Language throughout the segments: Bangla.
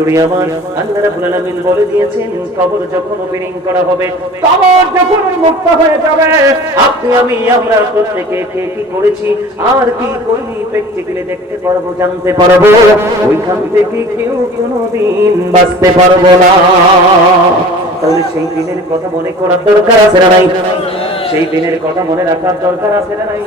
বন্ধুরি আমার, আল্লাহ রাব্বুল আলামিন বলে দিয়েছেন কবর যখন ওপেনিং করা হবে, কবর যখন মুক্ত হয়ে যাবে, আপনি আমি আমরা প্রত্যেকে কে কি করেছি আর কি করিনি প্র্যাকটিক্যালি দেখতে পারবো, জানতে পারবো। ওইখান থেকে কেউ কোনোদিন বাঁচতে পারবো না। তাহলে সেই দিনের কথা মনে করার দরকার আছে না নাই? সেই দিনের কথা মনে রাখার দরকার আছে না নাই?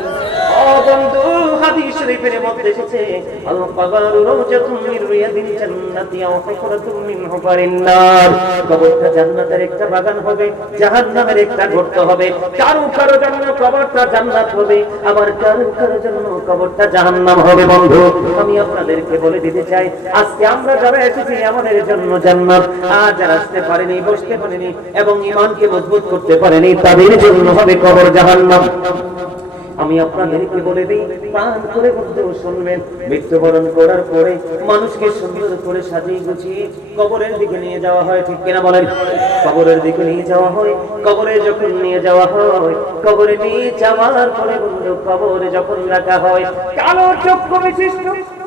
ও বন্ধু, হাদিস শরীফের মধ্যে এসেছে আল কবরু রাওজাতুম মিন রিয়াদিল জান্নাতি আও হুফরাতুম মিন হুফারিন নার। কবরটা জান্নাতের একটা বাগান হবে, জাহান্নামের একটা গর্ত হবে। কারো কারো জন্য কবরটা জান্নাত হবে, আবার কারো কারো জন্য কবরটা জাহান্নাম হবে। বন্ধু, আমি আপনাদেরকে বলে দিতে চাই, আজকে আমরা যারা এসেছি আমাদের জন্য জান্নাত, আর যারা আসতে পারেনি, বসতে পারেনি এবং ঈমানকে মজবুত করতে পারেনি, তাদের জন্য হবে কবর জাহান্নাম। আমি আপনাদেরকে বলে দিই, প্রাণ করে বন্ধু শুনবেন, মৃত্যুবরণ করার পরে মানুষকে সুন্দর করে সাজিয়ে গুছিয়ে কবরের দিকে নিয়ে যাওয়া হয়, ঠিক কিনা বলেন? কবরের দিকে নিয়ে যাওয়া হয়। কবরে যখন নিয়ে যাওয়া হয়, কবরে নিয়ে যাওয়ার পরে বন্ধু কবরে যখন রাখা হয়, কালো চক্ষু বিশিষ্ট,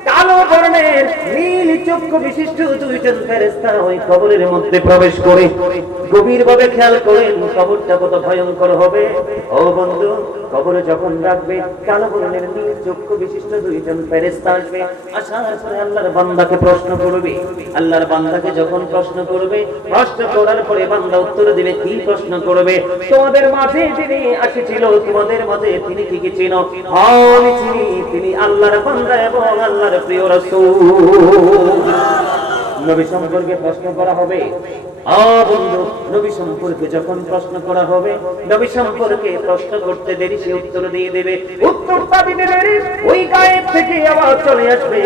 কালো বর্ণের নীল চক্ষু বিশিষ্ট দুইজন ফেরেশতা ওই কবরের মধ্যে প্রবেশ করে। গভীরভাবে খেয়াল করেন কবরটা কত ভয়ঙ্কর হবে। ও বন্ধু, কবরে যখন রাখবে, কালো বর্ণের নীল চক্ষু বিশিষ্ট দুইজন ফেরেশতা আসবে। আসার পরে আল্লাহর বান্দাকে প্রশ্ন করবে। আল্লাহর বান্দাকে যখন প্রশ্ন করবে, প্রশ্ন করার পরে বান্দা উত্তর দিবে। কি প্রশ্ন করবে? তোমাদের মাঝে যিনি আসিছিল, তোমাদের মাঝে তিনি কি কি চিনো? আমি চিনি, তিনি আল্লাহর বান্দা এবং আল্লাহর প্রিয় রাসূল। নবী সম্পর্কে প্রশ্ন করা হবে। বন্ধু, নবী সম্পর্কে যখন প্রশ্ন করা হবে, নবী সম্পর্কে প্রশ্ন করতে দেরি, সে উত্তর দিয়ে দেবে। উত্তরটা দিতে দেরি, ওই গায়েব থেকে আওয়াজ চলে আসবে,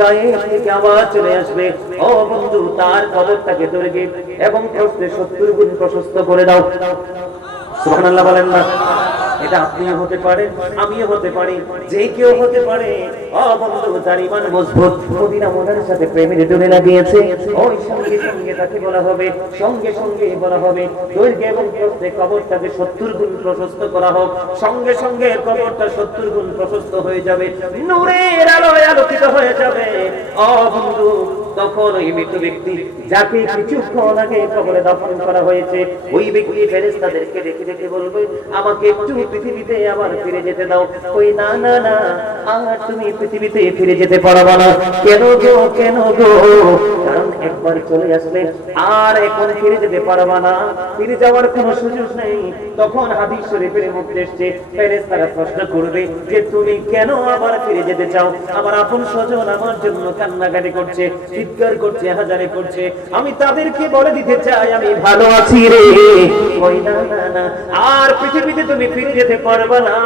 গায়েব থেকে আওয়াজ চলে আসবে, ও বন্ধু, তার কবরটাকে দৈর্ঘ্য এবং প্রস্থে 70 গুণ প্রশস্ত করে দাও। সুবহানাল্লাহ বলেন না? এটা আপনিও হতে পারেন, আমিও হতে পারি, যে কেউ হতে পারে। বন্ধু, যার ঈমান মজবুত, মদিনা মুনাওয়ারার সাথে প্রেমের ডোরে লাগিয়েছে, ওই সঙ্গে সঙ্গে তাকে বলা হবে, সঙ্গে সঙ্গে বলা হবে দৈর্ঘ্য এবং প্রস্থে কবরটাকে 70 গুণ প্রশস্ত করা হোক। সঙ্গে সঙ্গে কবরটা 70 গুণ প্রশস্ত হয়ে যাবে, নূরের আলোয় আলোকিত হয়ে যাবে। বন্ধু, তখন ওই মৃত ব্যক্তি যাকে কিছুক্ষণ আগে কবরে দাফন করা হয়েছে, ওই ব্যক্তি ফেরেশতাদেরকে দেখে দেখে বলবে, আমাকে একটু পৃথিবীতে আবার ফিরে যেতে দাও। ওই না না না, আর তুমি পৃথিবীতে ফিরে যেতে পারবে না। কেন গো, কেন গো? কারণ একবার চলে আসলে আর এখন ফিরে যেতে পারবে না, ফিরে যাওয়ার কোনো সুযোগ নেই। তখন হাদিস শরীফের মধ্যে এসেছে, ফেরেশতারা প্রশ্ন করবে যে তুমি কেন আবার ফিরে যেতে চাও? আমার আপন স্বজন আমার জন্য কান্নাকাটি করছে, চিৎকার করছে, হাজারে করছে। আমি তাদেরকে বলে দিতে চাই, আমি ভালো আছি রে। ওই না না না, আর পৃথিবীতে তুমি ফিরে যেতে পারবে না।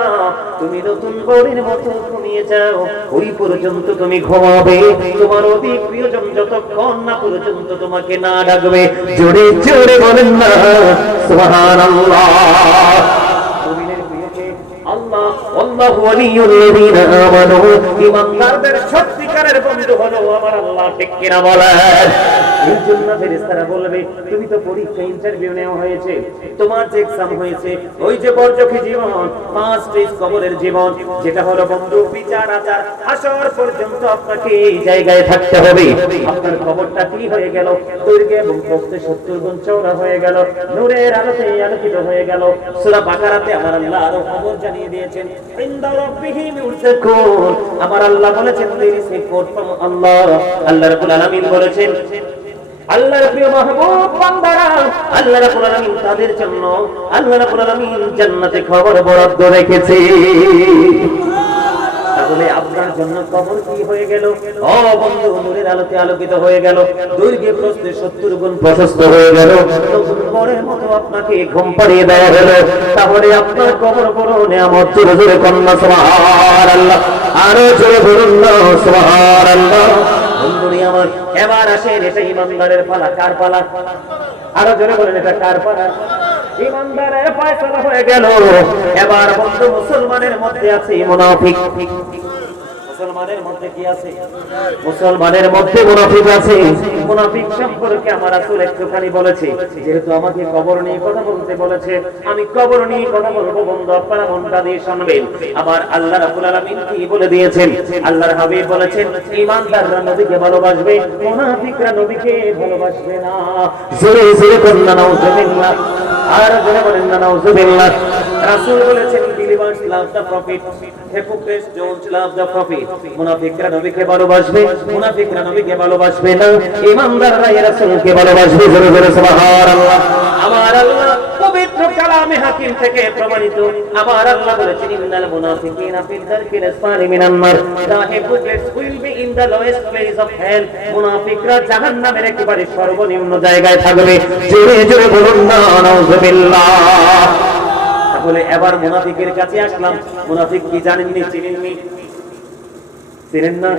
তুমি নতুন বউয়ের মতো ঘুমিয়ে যাও, ওই পর্যন্ত তুমি ঘুমাবে। তোমার অতি প্রিয়জন যতক্ষণ না পর্যন্ত তোমাকে না ডাকবে। জোরে জোরে বলেন না সুবহানাল্লাহ। মুমিনের প্রিয়কে আল্লাহ, আল্লাহু ওয়ালিয়ুল্লাযীনা আমানু, ঈমানদারদের সত্যিকারের বন্ধু হলো আমার আল্লাহ, ঠিক কিনা বলেন? এই জন্য ফেরেশতারা বলবে, তুমি তো পরীক্ষা ইন্টারভিউ নেওয়া হয়েছে, তোমার যে এক্সাম হয়েছে, ওই যে বরজখী জীবন, 5 স্টেজ কবরের জীবন, যেটা হলো বন্ধু বিচার আচার হাসর পর্যন্ত আপনাকে এই জায়গায় থাকতে হবে। আপনার কবরটা কি হয়ে গেল? দৈর্ঘ্য এবং প্রস্থে 70 গুণ চওড়া হয়ে গেল, নূরের আলোতে আলোকিত হয়ে গেল। সূরা বাকারাতে আমার আল্লাহ আরো খবর জানিয়ে দিয়েছেন, ইনদা রাব্বিহিম ইউরযাকুন। আমার আল্লাহ বলেছেন, there is a code from Allah। আল্লাহ রাব্বুল আলামিন বলেছেন, আল্লাহর প্রিয় মাহবুব বান্দারা, আল্লাহ রাব্বুল আলামিন তাদের জন্য, আল্লাহ রাব্বুল আলামিন জান্নাতে খবর বরাদ্দ রেখেছে। তাহলে আপনার জন্য কবর কি হয়ে গেল? বন্ধু, নূরের আলোতে আলোকিত হয়ে গেল, দৈর্ঘ্যে প্রস্থে 70 গুণ প্রশস্ত হয়ে গেল। নতুন বরের মতো আপনাকে ঘুম পাড়িয়ে দেওয়া হলো। তাহলে আপনার কবর বড় নিয়ামত। জোরে জোরে কন্যা সুবহানাল্লাহ, আরো জোরে বলুন না সুবহানাল্লাহ। বন্ধুরি আমার, এবার আসেন, এটা ঈমানদারের পালা। কার পালা? আরো জোরে বলেন, এটা কার পালা? ঈমানদারের ফয়সালা হয়ে গেল। এবার বন্ধু, মুসলমানের মধ্যে আছে মুনাফিক। মুসলমানের মধ্যে কি আছে? মুসলমানের মধ্যে মুনাফিক আছে। মুনাফিক সম্পর্কে আমার রাসূল একটুখানি বলেছে, যেহেতু আমাকে কবর নিয়ে কথা বলতে বলেছে, আমি কবর নিয়ে কথা বলবো। বন্ধু, আপনারা মনটা দিয়ে শুনবেন। আবার আল্লাহ রাব্বুল আলামিন কি বলে দিয়েছেন? আল্লাহর হাবিব বলেছেন, ঈমানদাররা নবীকে ভালোবাসবে, মুনাফিকরা নবীকে ভালোবাসবে না। জোরে জোরে বলুন না নাউজুবিল্লাহ, আর জোরে বলেন না নাউজুবিল্লাহ। রাসূল বলেছেন, believers love the prophet, hypocrites don't love the prophet. মুনাফিকরা নবীকে ভালোবাসবে, মুনাফিকরা নবীকে ভালোবাসবে না। ঈমানদাররা রাসূলকে ভালোবাসবে। জোরে জোরে সুবহানাল্লাহ। আমার আল্লাহ পবিত্র কালামে হাকিম থেকে প্রমাণিত। আমার আল্লাহ বলেছেন, ইন্নাল মুনাফিকিনা ফিদ দারকিল আসফালি মিনান নার, the hypocrites will be in the lowest place of hell. মুনাফিকরা জাহান্নামের একেবারে সর্বনিম্ন জায়গায় থাকবে। জোরে জোরে বলুন না নাউজুবিল্লাহ। তাহলে এবার মুনাফিকের কাছে আসলাম। মুনাফিক কি জানেননি? চিনেননি? চিনেন না?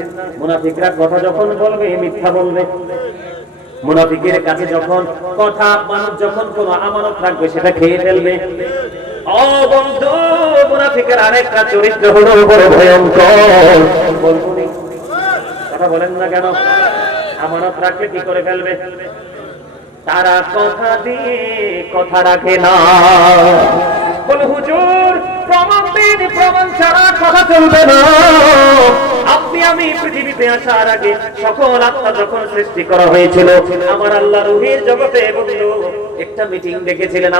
মুনাফিকরা কথা যখন বলবে মিথ্যা বলবে। মুনাফিকের কাছে যখন কথা, মানুষ যখন কোনো আমানত রাখবে সেটা খেয়ে ফেলবে। ও বন্ধু, মুনাফিকের আরেকটা চরিত্র হলো বড় ভয়ঙ্কর। বলবনি কথা বলেন না কেন? আমানত রাখলে কি করে ফেলবে? তারা কথা দিয়ে কথা রাখে না। বল হুজুর, প্রমাণ দিন, প্রমাণ ছাড়া কথা চলবে না। আপনি আমি পৃথিবীতে আসার আগে সকল আত্মা যখন সৃষ্টি করা হয়েছিল, আমার আল্লাহ রূহের জগতে বলল একটা মিটিং ডেকেছিলেন।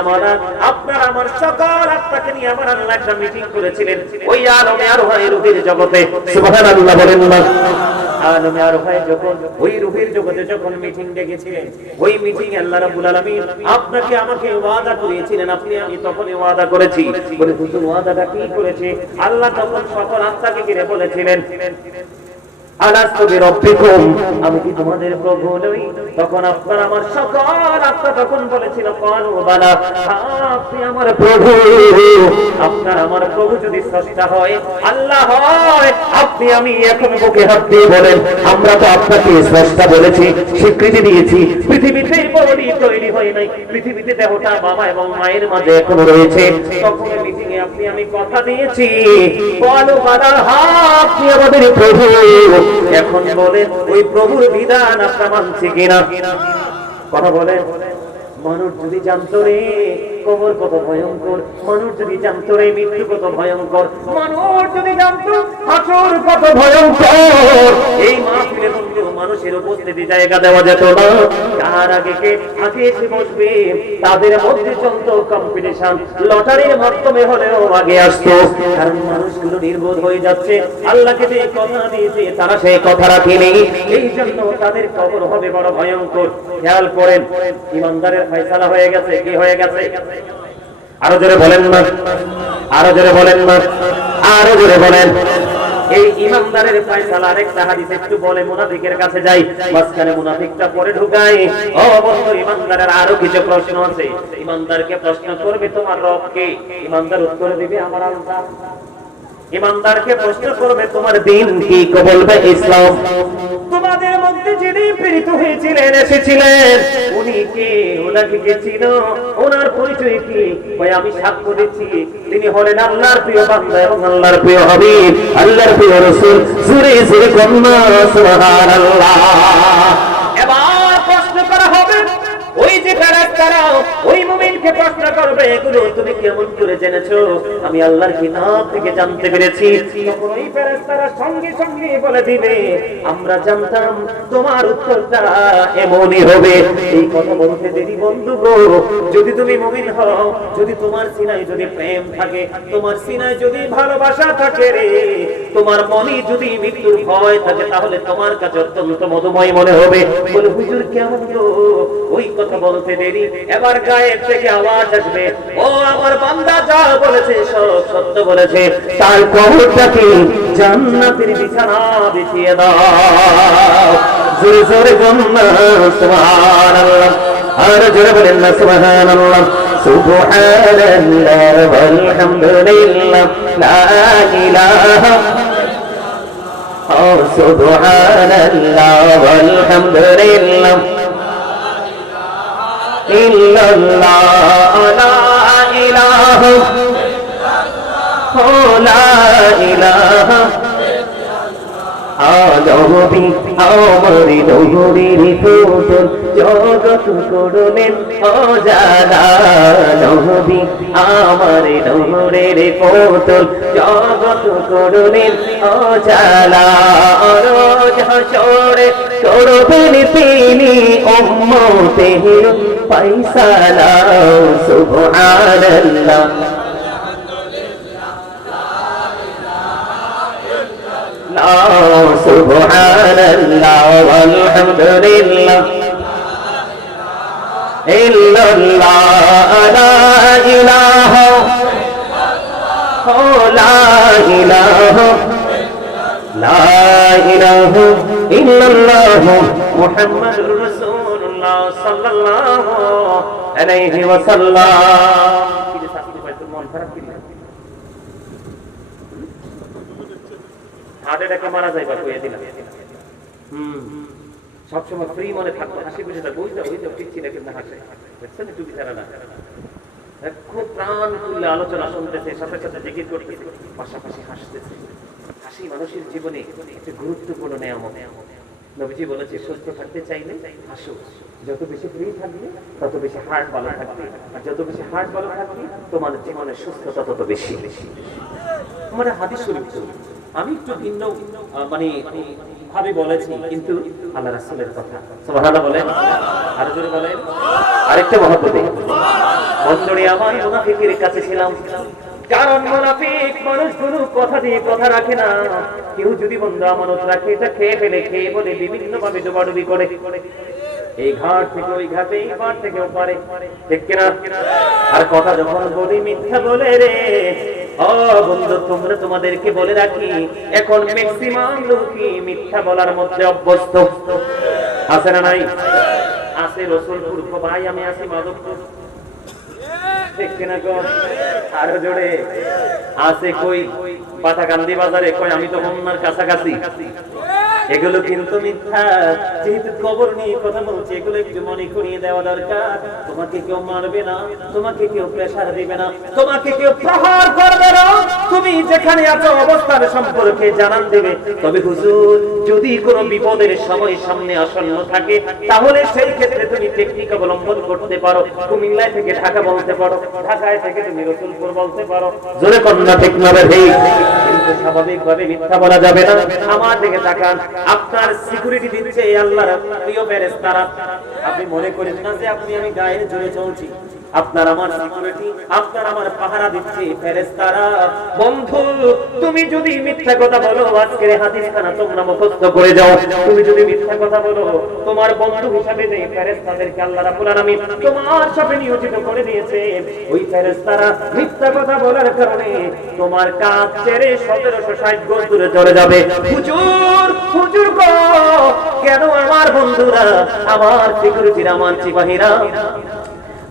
আপনার আমার সকল আত্মাকে নিয়ে আমার আল্লাহ একটা মিটিং করেছিলেন ওই আলমে আরোহায় রূহের জগতে। সুবহানাল্লাহ বলেন না? আলমে আরোহায় যখন ওই রূহের জগতে যখন মিটিং ডেকেছিলেন, ওই মিটিং আল্লাহ রাব্বুল আলামিন আপনাকে আমাকে ওয়াদা করিয়েছিলেন। আপনি আমি তখনই ওয়াদা করেছি। বলে হুজুর ওয়াদাটা কি করেছে? আল্লাহ তখন সকল আত্মাকে ঘিরে বলেছিলেন, আলাস্তু বিরাব্বিকুম, আমি কি তোমাদের প্রভু নই? তখন আপনার আমার সকল আত্মা তখন বলেছিল, ক্বালু বালা, আপনি আমার প্রভু। আপনার আমার প্রভু যদি স্রষ্টা হয়, আল্লাহ হয়, আপনি আমি এখন বুকে হাত দিয়ে বলেন, আমরা তো আপনাকে স্রষ্টা বলেছি, স্বীকৃতি দিয়েছি। পৃথিবীতে বডি তৈরি হয় নাই, পৃথিবীতে দেহটা বাবা এবং মায়ের মাঝে এখনো রয়েছে। তখন মিটিং এ আপনি আমি কথা দিয়েছি, ক্বালু বালা, আপনি আমাদের প্রভু। এখন বলেন ওই প্রভুর বিধান আপনারা মানছি কিনা? কথা বলেন। মানুষ যদি জানতো রে কবর কত ভয়ঙ্কর, মানুষ যদি জানতো রে মৃত্যু কত ভয়ঙ্কর, মানুষ যদি জানতো হাসর কত ভয়ঙ্কর, এই মাহফিলে বন্ধু মানুষের উপস্থিতি জায়গা দেওয়া যেত না। কার আগে কে আগে এসে বসবে তাদের মধ্যে চলতো কম্পিটিশন, লটারির মাধ্যমে হলেও আগে আসতো। কারণ মানুষগুলো নির্বোধ হয়ে যাচ্ছে, আল্লাহকে যে কথা দিয়েছে তারা সেই কথা রাখেনি, এই জন্য তাদের কবর হবে বড় ভয়ঙ্কর। খেয়াল করেন, ইমানদারের ফয়সালা হয়ে গেছে। কি হয়ে গেছে? আরো জোরে বলেন না, আরো জোরে বলেন না, আরো জোরে বলেন। এই ইমানদারের ফয়সালা আরেকটা হাদিস একটু বলে মুনাফিকের কাছে যাই, মাঝখানে মুনাফিকটা পরে ঢুকাই। ও বন্ধু, ইমানদারের আরো কিছু প্রশ্ন আছে। ইমানদারকে প্রশ্ন করবে তোমার রব কে? ইমানদার উত্তর দিবে আমার আল্লাহ। ইমানদারকে প্রশ্ন করবে তোমার দিন কি? বলবে ইসলাম। তোমাদের মধ্যে যিনি প্রেরিত হয়েছিলেন, এসেছিলেন, উনি কে? ওনাকে কে চিনো? ওনার পরিচয় কি? ভাই আমি সাক্ষ্য দিচ্ছি তিনি হলেন আল্লাহর প্রিয় বান্দা এবং আল্লাহর প্রিয় হাবিব, আল্লাহর প্রিয় রাসূল। জোরে জোরে কন্না সুবহানাল্লাহ। এবার প্রশ্ন করা হবে, ওই যে ফেরেশতারা ওই মুমিনকে প্রশ্ন করবে, এগুলো তুমি কেমন করে জেনেছো? আমি আল্লাহর কিতাব থেকে জানতে পেরেছি। তখন ওই ফেরেশতারা সঙ্গে সঙ্গে বলে দিবে, আমরা জানতাম তোমার উত্তরটা এমনই হবে। এই কথা বলতে দেরি বন্ধু গো, যদি তুমি মুমিন হও, যদি তোমার সিনায় যদি প্রেম থাকে, তোমার সিনায় যদি ভালোবাসা থাকে রে, তোমার মনে যদি মৃত্যুর ভয় থাকে, তাহলে তোমার কাছে অত্যন্ত মধুময় মনে হবে। বলে হুজুর কেমন গো? ওই কথা বলতে দেরি, এবার গায়েব থেকে আওয়াজ আসবে, ও আমার বান্দা যা বলেছে সব সত্য বলেছে, তার কবরটা কি জান্নাতের বিছানা বিছিয়ে দাও। জোরে জোরে বলনা সুবহানাল্লাহ, আর জোরে বলেন না সুবহানাল্লাহ। সুবহানাল্লাহ ওয়ালহামদুলিল্লাহ লা ইলাহা, ও সুবহানাল্লাহ ওয়ালহামদুলিল্লাহ ইল্লাল্লাহ লা ইলাহা, ও লা ইলাহা, নবী আমার নূরের পুতুল জগৎ করলেন উজালা নবী আমার নূরের পুতুল জগৎ করলেন উজালা রোজ হাসরে করবেন তিনি উম্মতের ফয়সালা সুবহানাল্লাহ সুবহানাল্লাহ আলহামদুলিল্লাহ ইল্লাল্লাহ লা ইলাহা ইল্লাল্লাহ মুহাম্মাদুর রাসূলুল্লাহ সাল্লাল্লাহু আলাইহি ওয়াসাল্লাম। কি রে সাথী ভাই, তোর মন খারাপ কি? হার্ট অ্যাটাকে মারা যাইবা কইয়া দিলাম। সবসময় ফ্রি মনে থাকবো, হাসি খুশি থাকবো। ওই তো ঠিক ছিল কিন্তু হাসে, বুঝছেন? একটু বিচারা না, খুব প্রাণ খুলে আলোচনা শুনতেছে, সাথে সাথে জিকির করতেছে, পাশাপাশি হাসতেছে। হাসি মানুষের জীবনে একটা গুরুত্বপূর্ণ নিয়ামত। নবীজি বলেছে সুস্থ থাকতে চাইলে হাসো। যত বেশি ফ্রি থাকবে তত বেশি হার্ট ভালো থাকবে, আর যত বেশি হার্ট ভালো থাকবে তোমার জীবনের সুস্থতা তত বেশি। আমরা হাদিস শরীফ আমি একটু ভিন্ন মানে ভাবে বলেছি, কিন্তু আল্লাহ রাসূলের কথা। সুবহানাল্লাহ বলেন, আর জোরে বলেন, আরেকটা মহব্বতে বন্ধুরে আমার মুনাফিকের কাছে ছিলাম। কারণ মুনাফিক মানুষগুলো কথা দিয়ে কথা রাখে না। কেউ যদি বন্ধু আমানত রাখে, এটা খেয়ে ফেলে, খেয়ে বলে বিভিন্ন ভাবে ডোবাডুবি করে, এই ঘাট থেকে ওই ঘাটে, এই ঘাট থেকে ওপারে, ঠিক কিনা? আর কথা যখন বলি মিথ্যা বলে রে। ও বন্ধু, তোমরা তোমাদেরকে বলে রাখি, এখন ম্যাক্সিমাম লোকই মিথ্যা বলার মধ্যে অভ্যস্ত। আছে না নাই? আছে রসুলপুর ভাই, আমি আছি মাধবপুর, ঠিক কিনা গো? আরো জোরে আছে কই পাটাকান্দি বাজারে, কই আমি তো হোমনার কাছাকাছি। এগুলো কিন্তু মিথ্যা। যেহেতু কবর নিয়ে কথা বলছি, এগুলো একটু মনে করিয়ে দেওয়া দরকার। তোমাকে কেউ মারবে না, তোমাকে কেউ প্রেসার দিবে না, তোমাকে কেউ প্রহার করবে না। তুমি যেখানে আছো অবস্থার সম্পর্কে জানান দেবে। তবে হুজুর, যদি কোনো বিপদের সময় সামনে আসন্ন থাকে, তাহলে সেই ক্ষেত্রে তুমি টেকনিক অবলম্বন করতে পারো। কুমিল্লায় থেকে ঢাকা বলতে পারো, ঢাকায় থেকে তুমি রসুলপুর বলতে পারো। জোরে কন্যা ঠিক না রে? কিন্তু স্বাভাবিকভাবে মিথ্যা বলা যাবে না। আমার দিকে তাকান, আপনার সিকিউরিটি দিচ্ছে আল্লাহর প্রিয় ফেরেশতারা। আপনি মনে করেন না যে আপনি আমি গায়ে জোরে চলছি। আপনার আমার সিকিউরিটি, আপনার আমার পাহারা দিচ্ছে ফেরেশতারা। বন্ধু, তুমি যদি মিথ্যা কথা বলো, আজকের হাদিসখানা তোমরা মুখস্থ করে যাও। তুমি যদি মিথ্যা কথা বলো, তোমার বন্ধু হিসাবে যে ফেরেশতাদেরকে আল্লাহ রাব্বুল আলামিন তোমার সাথে নিয়োজিত করে দিয়েছে, ওই ফেরেশতারা মিথ্যা কথা বলার কারণে তোমার কাজ ছেড়ে 1760 গজ দূরে চলে যাবে। হুজুর, হুজুর গো, কেন আমার বন্ধুরা, আমার সিকিউরিটিরা, আমার সিপাহীরা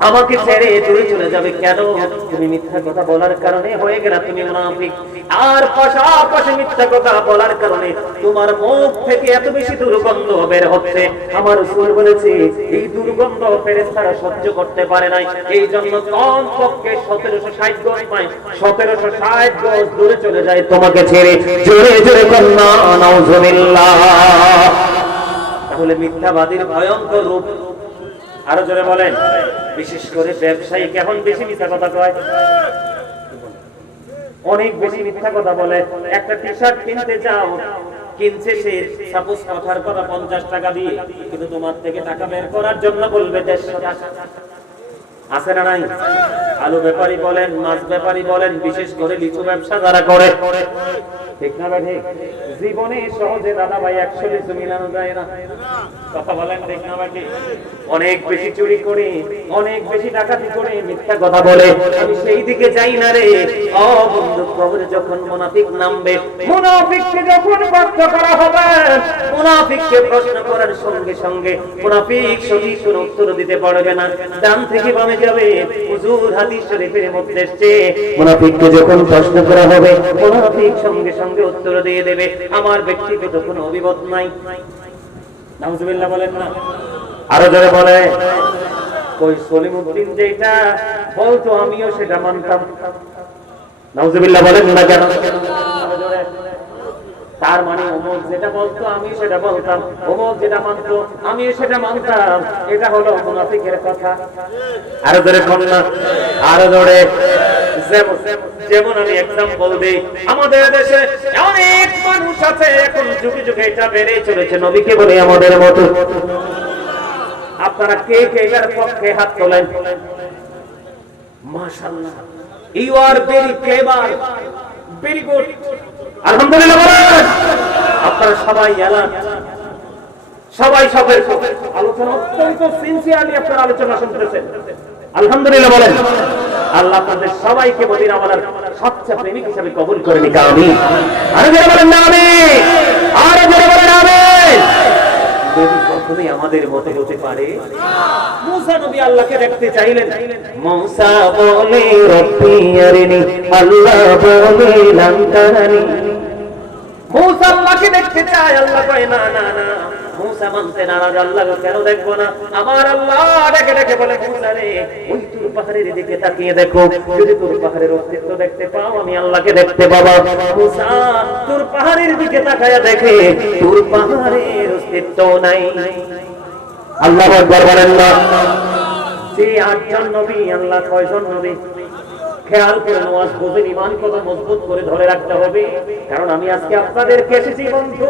আমাকে ছেড়ে দূরে চলে যাবে কেন? তুমি মিথ্যা কথা বলার কারণে হয়ে গেলা তুমি মুনাফিক। আর পাশাপাশি মিথ্যা কথা বলার কারণে তোমার মুখ থেকে এত বেশি দুর্গন্ধ বের হচ্ছে। আমার রাসূল বলেছে, এই দুর্গন্ধ ফেরেশতারা সহ্য করতে পারে নাই। এই জন্য কমপক্ষে 1760 গজ পায়, 1760 গজ দূরে চলে যায় তোমাকে ছেড়ে। জোরে জোরে কন্যা নাউজুবিল্লাহ। তাহলে মিথ্যাবাদীর ভয়ঙ্কর রূপ। আরো জোরে বলেন। বিশেষ করে ব্যবসায়ী কেমন বেশি মিথ্যা কথা কয়, অনেক বেশি মিথ্যা কথা বলে। একটা টি শার্ট কিনতে যাও, কিনছে সে সাপোজ কথার কথা 50 টাকা দিয়ে, কিন্তু তোমার থেকে টাকা বের করার জন্য বলবে 150 টাকা। আছে না নাই? আলু ব্যাপারী বলেন, মাছ ব্যাপারী বলেন, বিশেষ করে লিচু ব্যবসা যারা করে, ঠিক না ভাই? জীবনে সহজে দাদা ভাই 100 লিচু মিলানো যায় না। কথা বলেন, ঠিক না ভাই? অনেক বেশি চুরি করে, অনেক বেশি ডাকাতি করে, মিথ্যা কথা বলে। আমি সেই দিকে যাই না রে। ও বন্ধু, কবরে যখন মুনাফিক নামবে, মুনাফিককে যখন প্রশ্ন করা হবে, মুনাফিককে প্রশ্ন করার সঙ্গে সঙ্গে মুনাফিক সঠিক কোনো উত্তর দিতে পারবে না, ডান থেকে বামে যাবে। হুজুর হাদিস শরীফের মধ্যে এসেছে, মুনাফিককে যখন প্রশ্ন করা হবে, মুনাফিক সঙ্গে সঙ্গে উত্তর দিয়ে দেবে, আমার ব্যক্তিগত কোনো অভিমত নাই। নাউজুবিল্লাহ বলেন না? আরো জোরে বলে। কই সলিমউদ্দিন যেটা বলতো আমিও সেটা মানতাম। নাউজুবিল্লাহ বলেন না কেন? তার মানে অমুক যেটা বলতো আমি সেটা বলতাম, অমুক যেটা মানতো আমি সেটা মানতাম, এটা হলো মুনাফিকের কথা। আরো ধরে কন্যা, আরো ধরে। যেমন আমি এক্সাম্পল দেই, আমাদের দেশে অনেক মানুষ আছে এখন যুগে যুগে এটা বেড়ে চলেছে নবীকে বলে আমাদের মতো। আপনারা কে কে এর পক্ষে হাত তোলেন? মাশাআল্লাহ, you are very clever, very good, আলহামদুলিল্লাহ বলেন। আপনারা সবাই এলান, সবাই সবের আলোচনা অত্যন্ত সিনসিয়ারলি আপনারা আলোচনা শুনতেছেন, আলহামদুলিল্লাহ বলেন। আল্লাহ আপনাদের সবাইকে মদিনাওয়ালার সচ্চা প্রেমিক হিসেবে কবুল করে নিক, আমিন। আরে যারা বলেন না আমিন, আরে যারা বলেন আমিন। নবী কখনোই আমাদের মতো হতে পারে? মুসা নবী আল্লাহকে দেখতে চাইলেন, মুসা বলে রব্বি আরিনি, আল্লাহ বলে লান তারানি। মুসা আল্লাহকে দেখতে চায়, আল্লাহ কয় না না না। মুসা মানতে নারাজ, আল্লাহ কেন দেখবো না? আমার আল্লাহ ডেকে ডেকে বলে, মুসা রে ওই তুর পাহাড়ের দিকে তাকিয়ে দেখো, যদি তুর পাহাড়ের অস্তিত্ব দেখতে পাও আমি আল্লাহকে দেখতে পাবা। মুসা তুর পাহাড়ের দিকে তাকায়া দেখে তুর পাহাড়ের অস্তিত্ব নাই। আল্লাহু আকবার বলেন না। যে 8 জন নবী, আল্লাহ 6 জন নবী। খেয়াল করে নামাজ বুঝে ঈমান কত মজবুত করে ধরে রাখতে হবে। কারণ আমি আজকে আপনাদেরকে এসেছি বন্ধু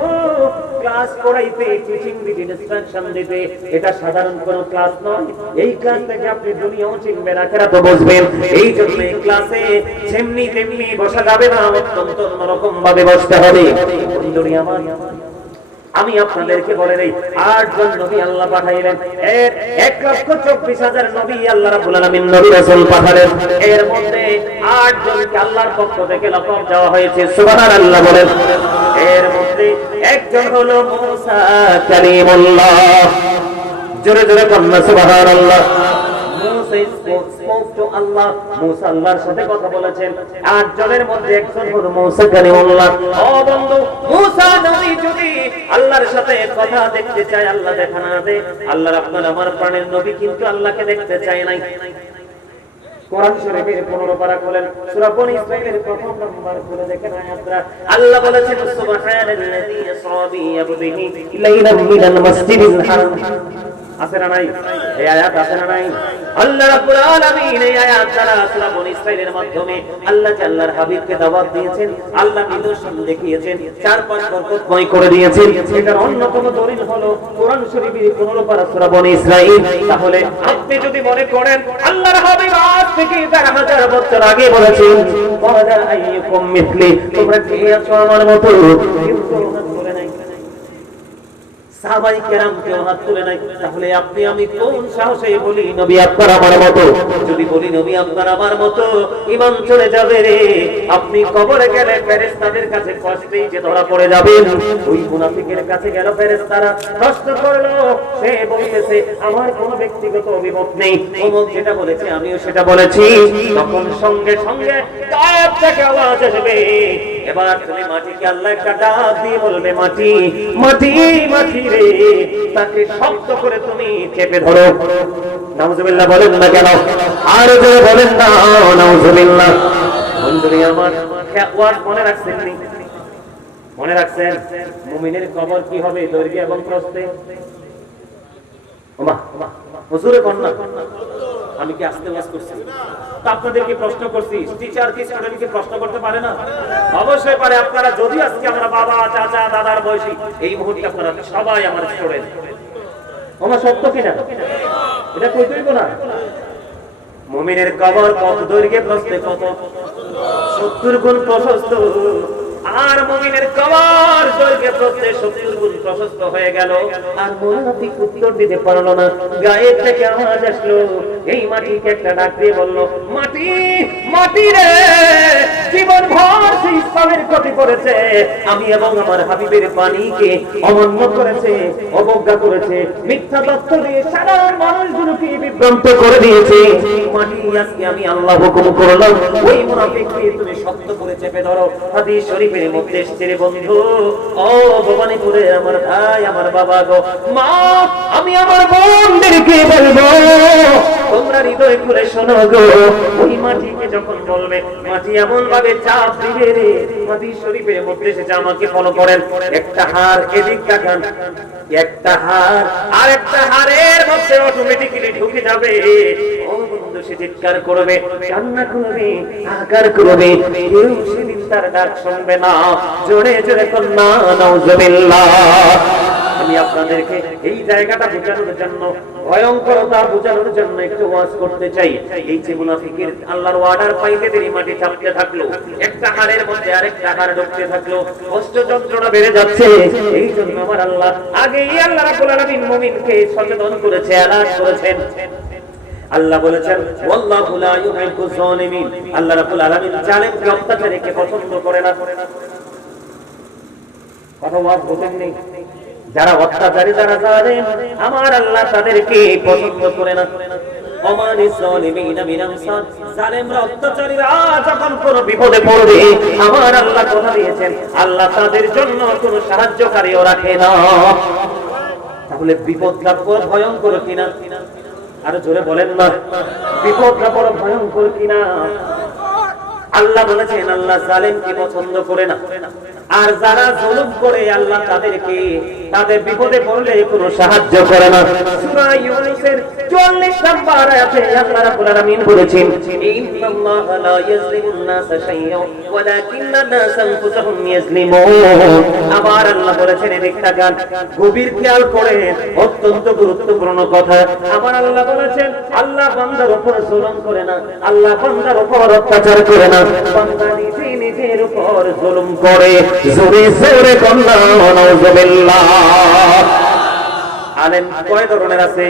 ক্লাস করাইতে, টিচিং দিতে, ইনস্ট্রাকশন দিতে। এটা সাধারণ কোনো ক্লাস নয়। এই ক্লাস থেকে আপনি দুনিয়াও চিনবেন, আখিরাতও বুঝবেন। এই জন্য এই ক্লাসে যেমনি তেমনি বসা যাবে না, অত্যন্ত অন্যরকম ভাবে বসতে হবে। বন্ধুরি আমার, আমি আপনাদেরকে বলে দেই 8 জন নবী আল্লাহ পাঠাইলেন। এর 1,24,000 নবী আল্লাহ রাব্বুল আলামিন নবী রাসূল পাঠালেন। এর মধ্যে 8 জনকে আল্লাহর পক্ষ থেকে লকব দেওয়া হয়েছে, সুবহানাল্লাহ বলেন। এর মধ্যে একজন হলো মুসা কালিমুল্লাহ, জোরে জোরে বলুন সুবহানাল্লাহ। আল্লাহ মুসা আল্লাহর সাথে কথা বলেছেন। 8 জনের মধ্যে একজন হলো মুসা কালিমুল্লাহ। ও বন্ধু, মুসা নবী যদি আল্লাহর সাথে কথা দেখতে চায়, আল্লাহ দেখা না দেয়। আল্লাহর আপনার আমার প্রাণের নবী কিন্তু আল্লাহকে দেখতে চায় নাই। কোরআন শরীফের 15 পারা খুলেন, সূরা বনী ইসরাঈলের প্রথম নম্বর খুলে দেখেন আয়াতটা। আল্লাহ বলেছেন সুবহানাল্লাযী ইসরা বিআবদিহি লাইলাম মিনাল মাসজিদিল হারাম। আছে না নাই? এই আয়াত আছে না নাই? আল্লাহ রাব্বুল আলামিন এই আয়াত দ্বারা সূরা বনী ইসরাঈলের মাধ্যমে আল্লাহ আল্লাহর হাবিবকে দাওয়াত দিয়েছেন, আল্লাহ নিদর্শন দেখিয়েছেন, 4-5 বরকতময় করে দিয়েছেন। এটার অন্যতম দলিল হলো কোরআন শরীফের 15 পারা সূরা বনী ইসরাঈল। তাহলে আপনি যদি মনে করেন আল্লাহর হাবিব আজ থেকে 4000 বছর আগে বলেছেন, ওয়ালা আইয়ুকুম মিসলি, তোমরা কি আছো আমার মতো? সাহাবায়ে কেরাম কেউ হাত তুলে নাই। তাহলে আপনি আমি কোন সাহসে বলি নবী আপনার আমার মতো? যদি বলি নবী আপনার আমার মতো, ঈমান চলে যাবে রে। আপনি কবরে গেলে ফেরেশতাদের কাছে কষ্টেই যে ধরা পড়ে যাবেন। ওই মুনাফিকের কাছে গেল ফেরেশতারা, প্রশ্ন করলো, সে বলতেছে আমার কোনো ব্যক্তিগত অভিমত নেই, অমুক যেটা বলেছে আমিও সেটা বলেছি। তখন সঙ্গে সঙ্গে গায়েব থেকে আওয়াজ আসবে, এবার তুমি মাটিকে আল্লাহ একটা ডাক দিয়ে বলবে, মাটি মাটি মাটি রে, তাকে শক্ত করে তুমি চেপে ধরো। নাউজুবিল্লাহ বলেন না কেন? আর জোরে বলেন না নাউজুবিল্লাহ। বন্ধুরা আমার, ওয়াজ মনে রাখছেন নি? মনে রাখছেন মুমিনের কবর কি হবে? দৈর্ঘ্য এবং প্রস্থে। ওমা হুজুরে কন্যা, আমি কি আস্তে ওয়াজ করছি? আপনাদেরকে প্রশ্ন করছি, টিচার কি স্টুডেন্টকে প্রশ্ন করতে পারে না? অবশ্যই পারে। আপনারা যদি আজকে আমরা বাবা চাচা দাদার বয়সী, এই মুহূর্তে আপনারা সবাই আমার স্টুডেন্ট। আমার সত্য কিনা? এটা কই তুইব না? মুমিনের কবর কত দৈর্ঘ্যে প্রস্থে কত? 70 গুণ প্রশস্ত। আর মুমিনের কবর দৈর্ঘ্যে প্রস্থে 70 গুণ প্রশস্ত হয়ে গেল। আর মুনাফিক উত্তর দিতে পারলো না। গায়ের থেকে আওয়াজ আসলো, এই মাটিকে একটা ডাক দিয়ে বলল, মাটি মাটি রে, জীবন ভর ইসলামের ক্ষতি করেছে, আমি এবং আমার হাবিবের পানিকে অমান্য করেছে, অবজ্ঞা করেছে, মিথ্যা তথ্য দিয়ে সাধারণ মানুষগুলোকে বিভ্রান্ত করে দিয়েছে। মাটি আজকে আমি আল্লাহ হুকুম করলাম, ওই মুনাফিককে তুমি শক্ত করে চেপে ধরো। হাদিস শরীফের মধ্যে এসেছে রে বন্ধু, ও ভবানীপুরে আমার ভাই আমার বাবা গো, মা আমি আমার বোনদেরকে বলবো, তোমরা হৃদয় খুলে শোনো গো, ওই মাটিকে যখন বলবে, মাটি এমন ভাবে চাপ দিবে রে, মাটি শরীফের মধ্যে এসেছে, আমাকে ফলো করেন, একটা হাড় এদিক তাকান, একটা হাড় আর একটা হাড়ের মধ্যে অটোমেটিক্যালি ঢুকে যাবে। ও বন্ধু, সে চিৎকার করবে, কান্না করবে, আকার করবে, কেউ সেদিন তার ডাক শুনবে না। জোরে জোরে কন্যা নাউজুবিল্লাহ। আমি আপনাদেরকে এই জায়গাটা বোঝানোর জন্য, ভয়ঙ্করতা বোঝানোর জন্য একটু ওয়াজ করতে চাই। এই যে মুনাফিকের আল্লাহর ওয়ার্ডার পাইতে দেরি মাটি চাপতে থাকলো, একটা হাড়ের মধ্যে আরেকটা হাড় ঢুকতে থাকলো, কষ্ট যন্ত্রণা বেড়ে যাচ্ছে। এই জন্য আমার আল্লাহ আগেই আল্লাহ রাব্বুল আলামিন মুমিনকে সচেতন করেছে, আলাদ করেছেন। আল্লাহ বলেছেন ওয়াল্লাহু লা ইউহিব্বুজ জালিমিন, আল্লাহ রাব্বুল আলামিন জালেমকে, অত্যাচারীকে পছন্দ করে না। কথা ওয়াজ বোঝেন নেই? যারা অত্যাচারী, যারা জালেম, আমার আল্লাহ তাদেরকে পছন্দ করে না। জালেমরা, অত্যাচারীরা যখন কোনো বিপদে পড়বে, আমার আল্লাহ কথা দিয়েছেন, আল্লাহ তাদের জন্য কোনো সাহায্যকারীও রাখে না। তাহলে বিপদটা বড় ভয়ঙ্কর কিনা? আরো জোরে বলেন না, বিপদটা বড় ভয়ঙ্কর কিনা? আল্লাহ বলেছেন আল্লাহ জালেমকে পছন্দ করে না, আর যারা জুলুম করে আল্লাহ তাদেরকে তাদের বিপদে পড়লে কোনো সাহায্য করে না। সূরা ইউনূসের ৪৪ নম্বর আয়াতে আল্লাহ রাব্বুল আলামিন বলেছেন, ইন্নাল্লাহা লা ইয়াজলিমুন নাসা শাইয়্যান ওয়ালাকিন্নান নাসা আনফুসাহুম ইয়াজলিমুন। আবার আল্লাহ বলেছেন, একটা গান গভীর খেয়াল করে, অত্যন্ত গুরুত্বপূর্ণ কথা। আবার আল্লাহ বলেছেন, আল্লাহ বান্দার উপর জুলুম করে না, আল্লাহ বান্দার উপর অত্যাচার করে না, বান্দা নিজের উপর জুলুম করে। জোরে জোরে কন্যা নাউজুবিল্লাহ। আলেম কয় ধরনের আছে?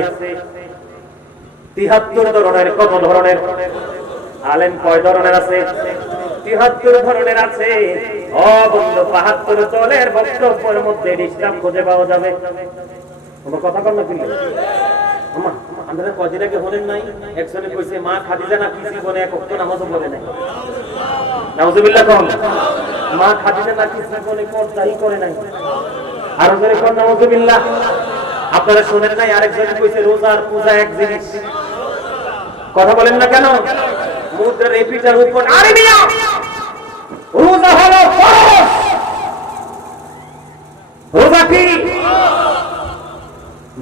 ৭৩ ধরনের। কত ধরনের? আলেম কয় ধরনের আছে? ৭৩ ধরনের আছে। ও বন্ধু, ৭২ দলের বক্তব্যের মধ্যে ডিস্টার্ব খুঁজে পাওয়া যাবে? কোনো কথা কর না কিন্তু আমরা কদিন আগে হলেন নাই, একজনে কইছে মা খাদিজা না কি জীবনে এক ওয়াক্ত নামাজও পড়ে নাই। নাউজুবিল্লাহ কোন? মা খাদিজা না কি জীবনে পর্দাই করে নাই। আর জোরে কোন নাউজুবিল্লাহ। আপনারা শুনেন নাই আরেকজন কইছে রোজার পূজা এক জিনিস। কথা বলেন না কেন? মুদ্রার এপিটার উপর আরে মিয়া, রোজা হলো ফরজ। রোজা কি?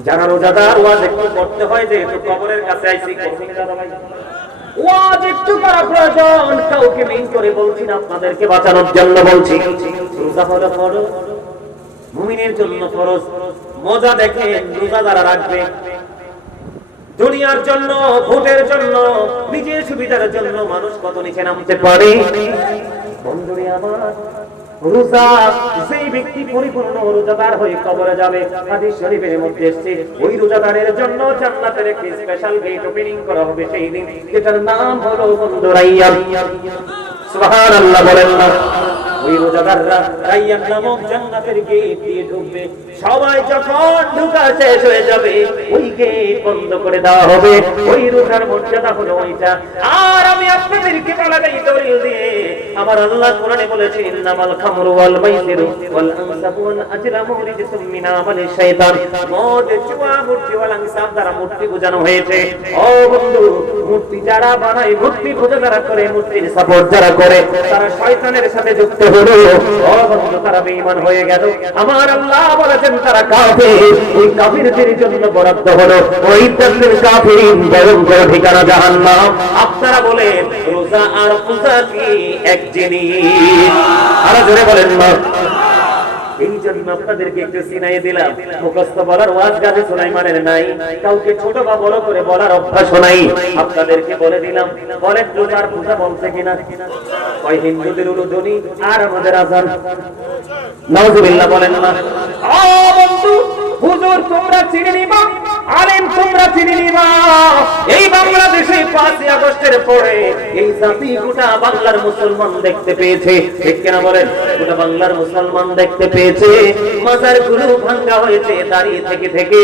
যারা রোজাদার ওয়াজ একটু করতে হয়, যে একটু কবরের কাছে আইছি, ওয়াজ একটু করা প্রয়োজন। কাউকে মেইন করে বলছি না, আপনাদেরকে বাঁচানোর জন্য বলছি। রোজা হলো ফরজ, মুমিনের জন্য ফরজ। মজা দেখেন, রোজা যারা রাখবে দুনিয়ার জন্য, ভোটের জন্য, নিজের সুবিধার জন্য মানুষ কত নিচে নামতে পারে। বন্ধুরে আমার, রোজা যেই ব্যক্তি পরিপূর্ণ রোজাদার হয়ে কবরে যাবে, হাদিস শরীফের মধ্যে এসেছে, ওই রোজাদারের জন্য জান্নাতের একটি স্পেশাল গেট ওপেনিং করা হবে সেই দিন, যেটার নাম হলো বন্ধু রাইয়ান। সুবহানাল্লাহ বলেন না? ওই রোজাদাররা রাইয়ান নামক জান্নাতের গেট দিয়ে ঢুকবে। সবাই যখন ঢোকা শেষ হয়ে যাবে, ওই গেট বন্ধ করে দেওয়া হবে। ওই রোজার মর্যাদা হলো ওইটা। আর আমি আপনাদেরকে বলা যাই দলিল দিয়ে, আমার আল্লাহ কোরআনে বলেছেন, ইন্নামাল খামরু ওয়াল মাইসিরু ওয়াল আনসাবু ওয়াল আজলামু রিজসুম মিন আমালিশ শাইতান। মদ, জুয়া, মূর্তি ওয়াল আনসাব দ্বারা মূর্তি পূজানো হয়েছে। ও বন্ধু, মূর্তি যারা বানায়, মূর্তি পূজা যারা করে, মূর্তির সাপোর্ট যারা করে, তারা শয়তানের সাথে যুক্ত হলো। ও বন্ধু, তারা বেঈমান হয়ে গেল। আমার আল্লাহ বলেছেন তারা কাফির। ওই কাফিরদের জন্য বরাদ্দ হলো ওই জান্নাতের কাফিরিন ভয়ঙ্কর ঠিকানা জাহান্নাম। আপনারা বলেন রোজা আর পূজা কি এক জিনিস? আরো জোরে বলেন না। এই জন্য আপনাদেরকে একটু চিনাই দিলাম। মুখস্থ বলার ওয়াজ গাজে সুলাইমানের নাই, কাউকে ছোট বা বড় করে বলার অভ্যাস নাই। আপনাদেরকে বলে দিলাম, বলেন রোজার পূজা বলছে কিনা? ওই হিন্দুদের উলুধ্বনি আর আমাদের আযান। নাউজুবিল্লাহ বলেন না? ও বন্ধু, হুজুর তোমরা চিনে নিবা, আলেম তোমরা চিনে নিবা। এই বাংলাদেশে ৫ই আগস্টের পরে এই জাতি গোটা বাংলার মুসলমান দেখতে পেয়েছে। ঠিক কিনা বলেন? গোটা বাংলার মুসলমান দেখতে পেয়েছে মাজারগুলো ভাঙা হয়েছে দাঁড়িয়ে থেকে থেকে,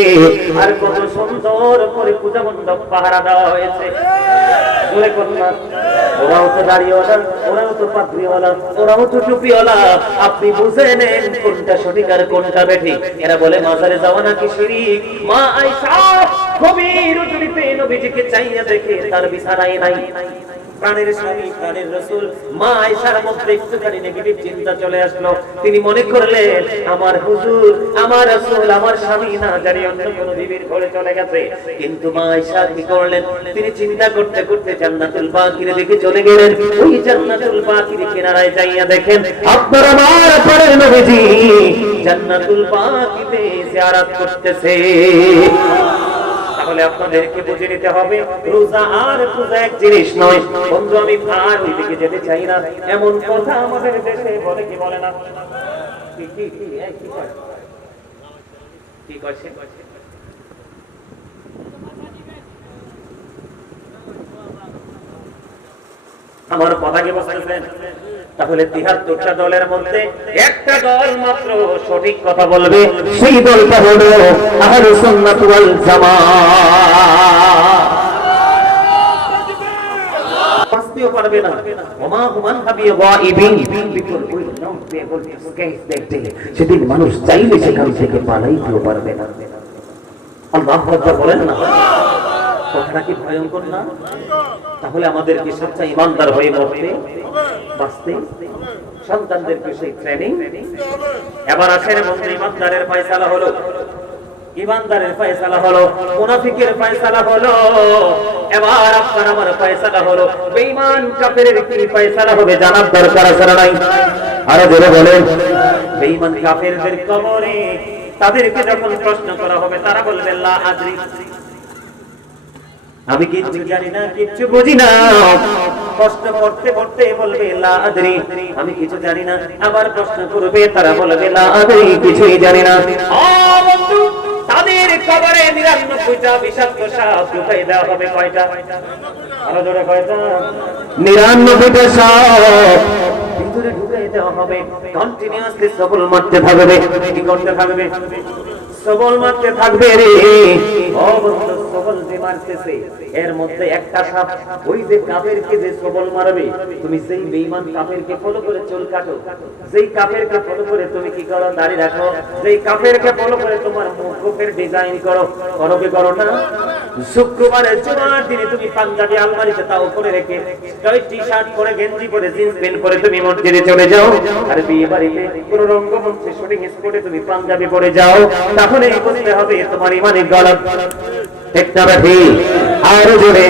আর কত সুন্দর করে পূজা মণ্ডপ পাহারা দেওয়া হয়েছে। ওরাও তো দাড়িওয়ালা, ওরাও তো পাত্রীওয়ালা, ওরাও তো টুপিওয়ালা। আপনি বুঝে নেন কোনটা সঠিক আর কোনটা বেঠিক। এরা বলে মাজারে যাওয়া নাকি শিরক। মা আয়েশা গভীর উদ্ধৃতিতে নবীজিকে চাইয়া দেখে তার বিছানায় নাই। প্রাণের স্বামী, প্রাণের রাসূল মা আয়েশার মধ্যে একটুখানি নেগেটিভ চিন্তা চলে আসলো। তিনি মনে করলেন আমার হুজুর, আমার রাসূল, আমার স্বামী না জানি অন্য কোন বিবির ঘরে চলে গেছে। কিন্তু মা আয়েশা কি করলেন, তিনি চিন্তা করতে করতে জান্নাতুল বাকির দিকে চলে গেলেন। ওই জান্নাতুল বাকির কিনারায় যাইয়া দেখেন আপনার আমার প্রাণের নবীজি জান্নাতুল বাকিতে জিয়ারত করতেছে। তাহলে আপনাদেরকে বুঝে নিতে হবে রোজা আর পূজা এক জিনিস নয়। বন্ধু আমি আর ওই দিকে যেতে চাই না এমন কথা আমাদের দেশে বলে কি বলে না? কি করছে? আমার কথা কি বুঝতেছেন? তাহলে ৭৩টা দলের মধ্যে একটা দল মাত্র সঠিক কথা বলবে, সেই দলটা হলো আহলুস সুন্নাত ওয়াল জামাত। বাঁচতেও পারবে না। ওমা হুমান হাবি গায়বিন, সেদিন মানুষ চাইলে সেখান থেকে পালাইতেও পারবে না। আল্লাহু আকবার বলেন না? কথাটা কি ভয়ঙ্কর না? তাহলে আমাদেরকে সচ্চা ইমানদার হয়ে মরতে বাঁচতে সন্তানদেরকে সেই ট্রেনিং। এবার আসেন বন্ধু, ইমানদারের ফয়সালা হলো, ইমানদারের ফয়সালা হলো, মুনাফিকের ফয়সালা হলো। এবার আপনার আমার ফয়সালা হলো, বেঈমান কাফেরের কি ফয়সালা হবে জানার দরকার আছে না নাই? আরে জোরে বলেন। বেঈমান কাফেরদের কবরে তাদেরকে যখন প্রশ্ন করা হবে তারা বলবে লা আদরি, আমি কিচ্ছু জানি না, কিচ্ছু বুঝি না। প্রশ্ন করতে করতে বলবে লা আদরি, আমি কিছু জানি না। আবার প্রশ্ন করবে, তারা বলবে লা আদরি, কিছুই জানি না। বন্ধু, তাদের কবরে ৯৯টা বিষাক্ত সাপ ঢুকাই দেওয়া হবে। কয়টা? আরো জোরে কয়টা? ৯৯টা সাপ ভিতরে ঢুকাই দেওয়া হবে। কন্টিনিউয়াসলি সবল মারতে থাকবে। কি করতে থাকবে? সবল মারতে থাকবে রে। ও বন্ধু, সবল যে মারতেছে এর মধ্যে একটা সাপ ওই যে কাফেরকে যে সবল মারবে, তুমি সেই বেঈমান কাফেরকে ফলো করে চুল কাটো, যেই কাফেরকে ফলো করে তুমি কি করো, দাড়ি রাখো, যেই কাফেরকে ফলো করে তোমার মুখের ডিজাইন করো, করো কি করো না? শুক্রবারের জুমার দিনে তুমি পাঞ্জাবি আলমারিতে তাও করে রেখে স্ট্রাইট টি-শার্ট পরে, গেঞ্জি পরে, জিন্স প্যান্ট পরে তুমি মসজিদে চলে যাও। আর বিয়ে বাড়িতে কোন রঙ্গমঞ্চে শুটিং স্পটে তুমি পাঞ্জাবি পরে যাও, তাহলে বুঝতে হবে তোমার ইমানের গলত। ঠিক না ভাই? আর জোরে।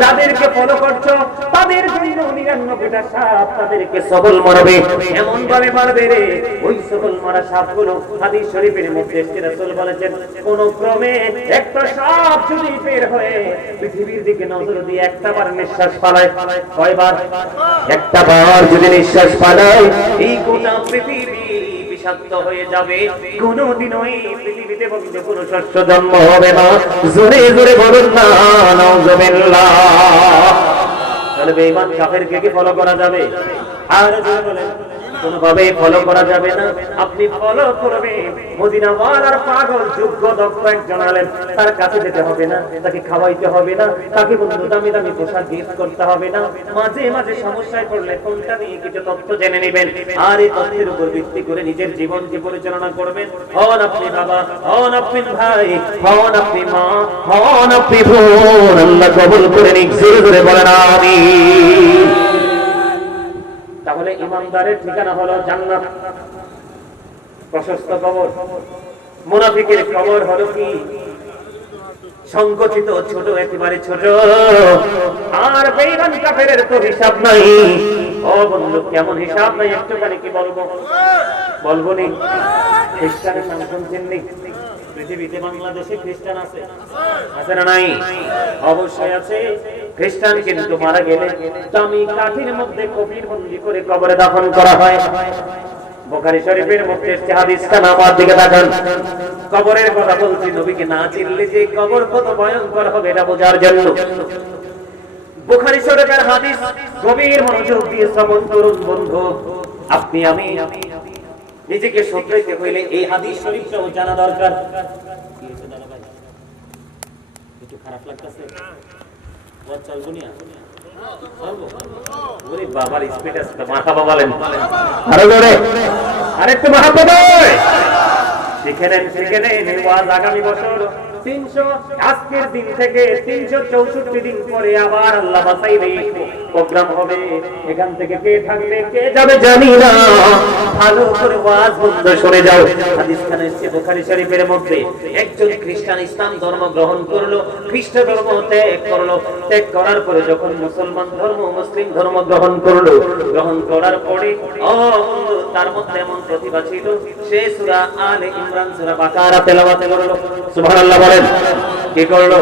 যাদেরকে ফলো করছো তাদের জন্য ৯৯টা সাপ তাদেরকে সবল মারবে। এমন ভাবে মারবে রে, ওই সবল মারা সাপগুলো হাদিস শরীফের মধ্যে রাসূল বলেছেন, কোন ক্রমে একটা সাপ যদি বের হয়ে পৃথিবীর দিকে নজর দিয়ে একটা বার নিঃশ্বাস ফালায়, কয়বার? একটা বার যদি নিঃশ্বাস ফালায়, এই গোটা পৃথিবী বিষাক্ত হয়ে যাবে। কোনদিনও এই পৃথিবীতে বন্ধু কোনো শস্য জন্ম হবে না। জোরে জোরে বলুন না নাউজুবিল্লাহ। তাহলে বেঈমান কাফেরকে কি ফলো করা যাবে? আর জোরে বলেন, কোনোভাবে ফলো করা যাবে না। আপনি ফলো করবেন মদিনাওয়ালার পাগল যোগ্য দক্ষ একজন আলেম, তার কাছে যেতে হবে না, তাকে খাওয়াইতে হবে না, তাকে বন্ধু দামি দামি পোশাক গিফট করতে হবে না। মাঝে মাঝে সমস্যায় পড়লে কোনটা নিয়ে কিছু তথ্য জেনে নেবেন, আর এই তথ্যের উপর ভিত্তি করে নিজের জীবনকে পরিচালনা করবেন। হন আপনি বাবা, হন আপনি ভাই, হন আপনি মা, হন আপনি বোন, আল্লাহ কবুল করে নিক। জোরে জোরে বলেন আমিন। তাহলে ইমানদারের ঠিকানা হলো জান্নাত, প্রশস্ত কবর। মুনাফিকের কবর হলো কি? সংকুচিত, ছোট, একেবারে ছোট। আর বেঈমান কাফেরের তো হিসাব নাই। ও বন্ধু, কেমন হিসাব নাই একটুখানি কি বলবো? বলবো নি? খ্রিস্টানের নাম শুনছেন নি? পৃথিবীতে বাংলাদেশে খ্রিস্টান আছে? আছে না নাই? অবশ্যই আছে। খ্রিস্টান কিন্তু মারা গেলে দামি কাঠির মধ্যে কফির বন্দি করে কবরে দাফন করা হয়। বুখারী শরীফের মধ্যে এসেছে, হাদিসটা নামার দিকে তাকান। কবরের কথা বলছি, নবীকে না চিনলে যে কবর কত ভয়ঙ্কর হবে এটা বোঝার জন্য। বুখারী শরীফের হাদিস, গভীর মনোযোগ দিয়ে শ্রবণ করুন বন্ধু। আপনি আমি নিজেকে শুধরাইতে হইলে এই হাদিস শরীফটাও জানা দরকার। কি হয়েছে দাদা ভাই? একটু খারাপ লাগতেছে? ওয়াজ চলবো না? চলবো? ওরে বাবার স্পিড আছে, মারহাবা বলেন। আরে জোরে, আরেকটু মারহাবা বল। শিখে নেন ওয়াজ। আগামী বছর 300 আজকের দিন থেকে 364 দিন পরে আবার আল্লাহ বাঁচাইবে, প্রোগ্রাম হবে। এখান থেকে কে থাকবে কে যাবে জানি না, ভালো করে ওয়াজ বন্ধ শুনে যাও। হাদিস খানে এসেছে বুখারী শরীফের মধ্যে, একজন খ্রিস্টান ইসলাম ধর্ম গ্রহণ করলো, খ্রিস্ট ধর্ম ত্যাগ করলো, ত্যাগ করার পরে যখন মুসলমান ধর্ম মুসলিম ধর্ম গ্রহণ করলো, গ্রহণ করার পরে তার মধ্যে এমন প্রতিভা ছিল, সে সূরা আলে ইমরান সূরা বাকারা তেলাওয়াত করলো। সুবহানাল্লাহ বলেন। কি করলো?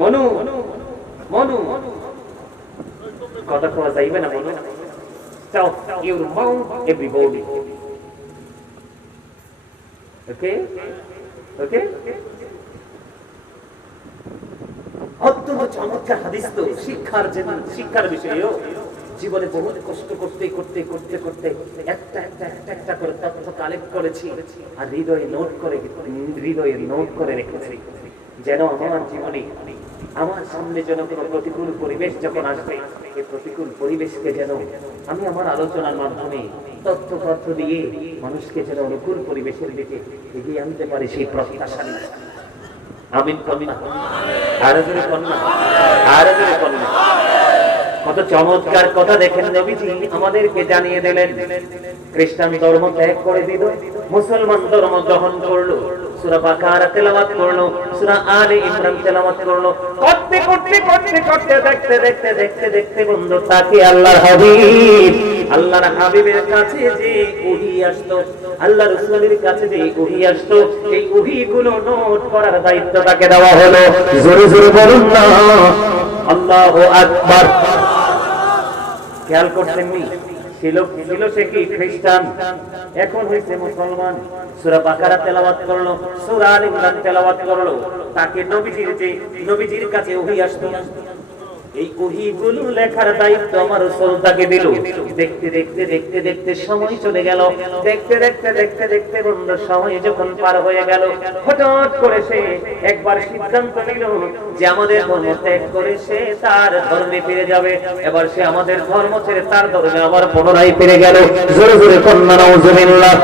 মনু মনু কথা কোয়া যাইবে না মনু, চাও ইউ মাউন্ট এভরিবডি, ওকে ওকে। অত্যন্ত চমৎকার হাদিস তো, শিক্ষার বিষয়েও। জীবনে বহুত কষ্ট করতে করতে করতে করতে একটা করে তথ্য কালেক্ট করেছি আর হৃদয়ে নোট করে রেখেছি, যেন আমার জীবনে আমার সামনে যেন কোনো প্রতিকূল পরিবেশ যখন আসবে, এই প্রতিকূল পরিবেশকে যেন আমি আমার আলোচনার মাধ্যমে তথ্য দিয়ে মানুষকে যেন অনুকূল পরিবেশের দিকে এগিয়ে আনতে পারি, সেই প্রত্যাশা নিয়ে। আমিন কন্যা, আরো জোরে কন্যা, আরো জোরে কন্যা। কত চমৎকার কথা দেখেন, নবীজি আমাদেরকে জানিয়ে দিলেন। খ্রিস্টান ধর্ম ত্যাগ করে দিল, মুসলমান ধর্ম গ্রহণ করলো, সূরা বাকারা তেলাওয়াত করলো, সূরা আলে ইমরান তেলাওয়াত করলো। করতে করতে করতে করতে দেখতে দেখতে দেখতে দেখতে বন্ধু তাকে আল্লাহর হাবিবের কাছে যে ওহী আসতো, আল্লাহ রাসূলের কাছে যে ওহী আসতো, এই ওহীগুলো নোট করার দায়িত্ব তাকে দেওয়া হলো। জোরে জোরে বলুন না আল্লাহু আকবার। খেয়াল করছেন নি, ছিল সে কি খ্রিস্টান, এখন হয়েছে মুসলমান। সূরা বাকারা তেলাওয়াত করলো, সূরা আলে ইমরান তেলাওয়াত করলো। তাকে নবীজির কাছে ওহী আসতো, এই ওহীগুলো লেখার দায়িত্ব আমার রাসূল তাকে দিল। দেখতে দেখতে দেখতে দেখতে সময় চলে গেল, দেখতে দেখতে দেখতে দেখতে বন্ধু সময় যখন পার হয়ে গেল, হঠাৎ করে সে একবার সিদ্ধান্ত নিল যে আমাদের ধর্ম ত্যাগ করে সে তার ধর্মে ফিরে যাবে। এবার সে আমাদের ধর্ম ছেড়ে তার ধর্মে আবার পুনরায় ফিরে গেল। জোরে জোরে কন্যা নাউজুবিল্লাহ।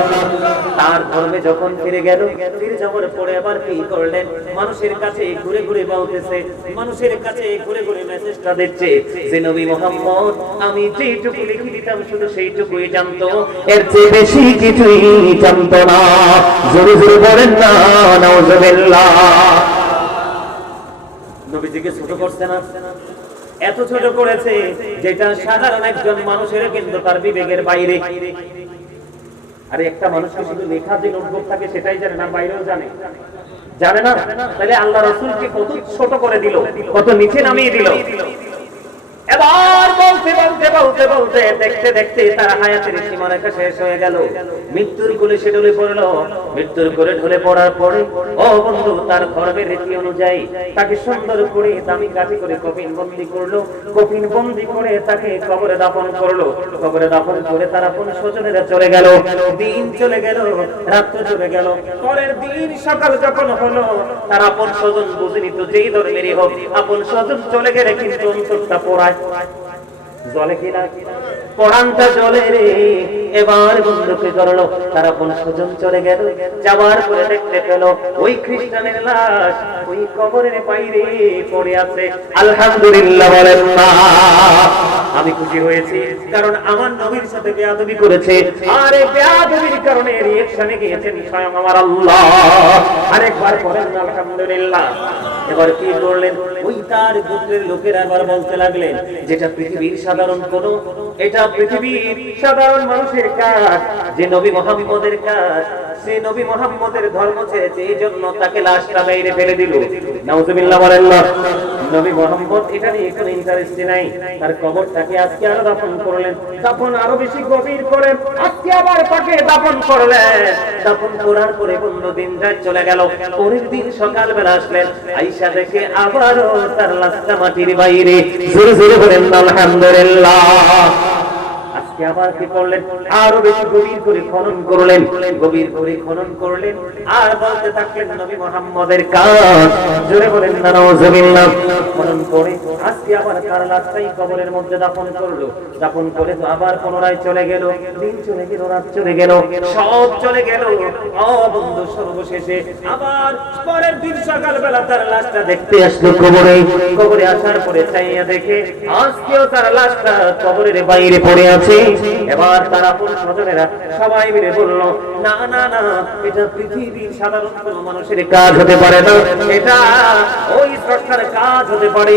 তার ধর্মে যখন ফিরে গেল, ফিরে যাওয়ার পরে আবার কি করলেন, মানুষের কাছে ঘুরে ঘুরে বলতেছে, মানুষের কাছে ঘুরে ঘুরে মেসেজটা দিচ্ছে যে নবী মুহাম্মদ আমি যেটুকু লিখে দিতাম শুধু সেইটুকুই জানতো, এর চেয়ে বেশি কিছুই জানতো না। জোরে জোরে বলেন না নাউজুবিল্লাহ। নবীজিকে ছোট করছে না? এত ছোট করেছে যেটা সাধারণ একজন মানুষের কিন্তু তার বিবেকের বাইরে। আরে একটা মানুষকে শুধু লেখা যে নোটবুক থাকে সেটাই জানে না, বাইরেও জানে না? তাহলে আল্লাহ রাসূলকে কত ছোট করে দিল, কত নিচে নামিয়ে দিল। এবার বলতে বলতে বলতে বলতে দেখতে দেখতে তার হায়াতের সীমারেখা শেষ হয়ে গেল। মৃত্যুর কোলে সে ঢলে পড়লো। মৃত্যুর কোলে ঢলে পড়ার পরে ও বন্ধু তার ধর্মের রীতি অনুযায়ী তাকে সুন্দর করে দামি কাঠি করে কফিন বন্দি করলো। কফিন বন্দি করে তাকে কবরে দাফন করলো। কবরে দাফন করে তার আপন স্বজনেরা চলে গেল। দিন চলে গেল, রাত্র চলে গেল। পরের দিন সকাল যখন হলো, তার আপন স্বজন বুঝেনি তো যেই ধর্মেরই হোক, আপন স্বজন চলে গেলে কিন্তু অন্তরটা পোড়ায়, জলে কিনা পড়ানটা জলে রে। এবার বন্ধুকে করলো, তারা কোন স্বজন চলে গেল, যাওয়ার পরে দেখতে পেল ওই খ্রিস্টানের লাশ ওই কবরের বাইরে পড়ে আছে। আলহামদুলিল্লাহ বলেন না। আমি খুশি হয়েছি কারণ আমার নবীর সাথে বেয়াদবি করেছে, আর এই বেয়াদবির কারণে রিঅ্যাকশনে গিয়েছেন স্বয়ং আমার আল্লাহ। আরেকবার পড়েন আলহামদুলিল্লাহ। এবার কি করলেন, ওই তার গোত্রের লোকেরা আবার বলতে লাগলেন যেটা পৃথিবীর সাধারণ কোন, এটা পৃথিবীর সাধারণ মানুষের কাজ, যে নবী মুহাম্মদের কাজ, সে নবী মুহাম্মদের ধর্ম ছেড়েছে, এই জন্য তাকে লাশটা বাইরে ফেলে দিল। নাউজুবিল্লাহ বলেন না। নবী মুহাম্মদ এটা নিয়ে কোনো ইন্টারেস্ট নাই। তার কবরটাকে আজকে আরো দাফন করলেন, দাফন আরো বেশি গভীর করে আজকে আবার তাকে দাফন করলেন। দাফন করার পরে 15 দিন রাত চলে গেল। পরের দিন সকালবেলা আসলেন, আয়েশা দেখে আবারও তার লাশটা মাটির বাইরে। জোরে জোরে বলেন আলহামদুলিল্লাহ। আজকে আবার কি করলেন, আরো বেশি গভীর করে খনন করলেন, গভীর করে খনন করলেন আর বলতে থাকলেন নবী মুহাম্মদের কাজ। জোরে বলেন না নাউজুবিল্লাহ। খনন করে আজকে আবার তার লাশটাই কবরের মধ্যে দাফন করলো। দাফন করে তো আবার পুনরায় চলে গেল, দিন চলে গেল, রাত চলে গেল, সব চলে গেল। ও বন্ধু, সর্বশেষে আবার পরের দিন সকালবেলা তার লাশটা দেখতে আসলো কবরে। কবরে আসার পরে চাইয়া দেখে আজকেও তার লাশটা কবরের বাইরে পড়ে আছে। এবার তারা স্বজনেরা সবাই মিলে বলল, না না না, এটা পৃথিবীর সাধারণ কোনো মানুষের কাজ হতে পারে না, এটা ওই স্রষ্টার কাজ হতে পারে।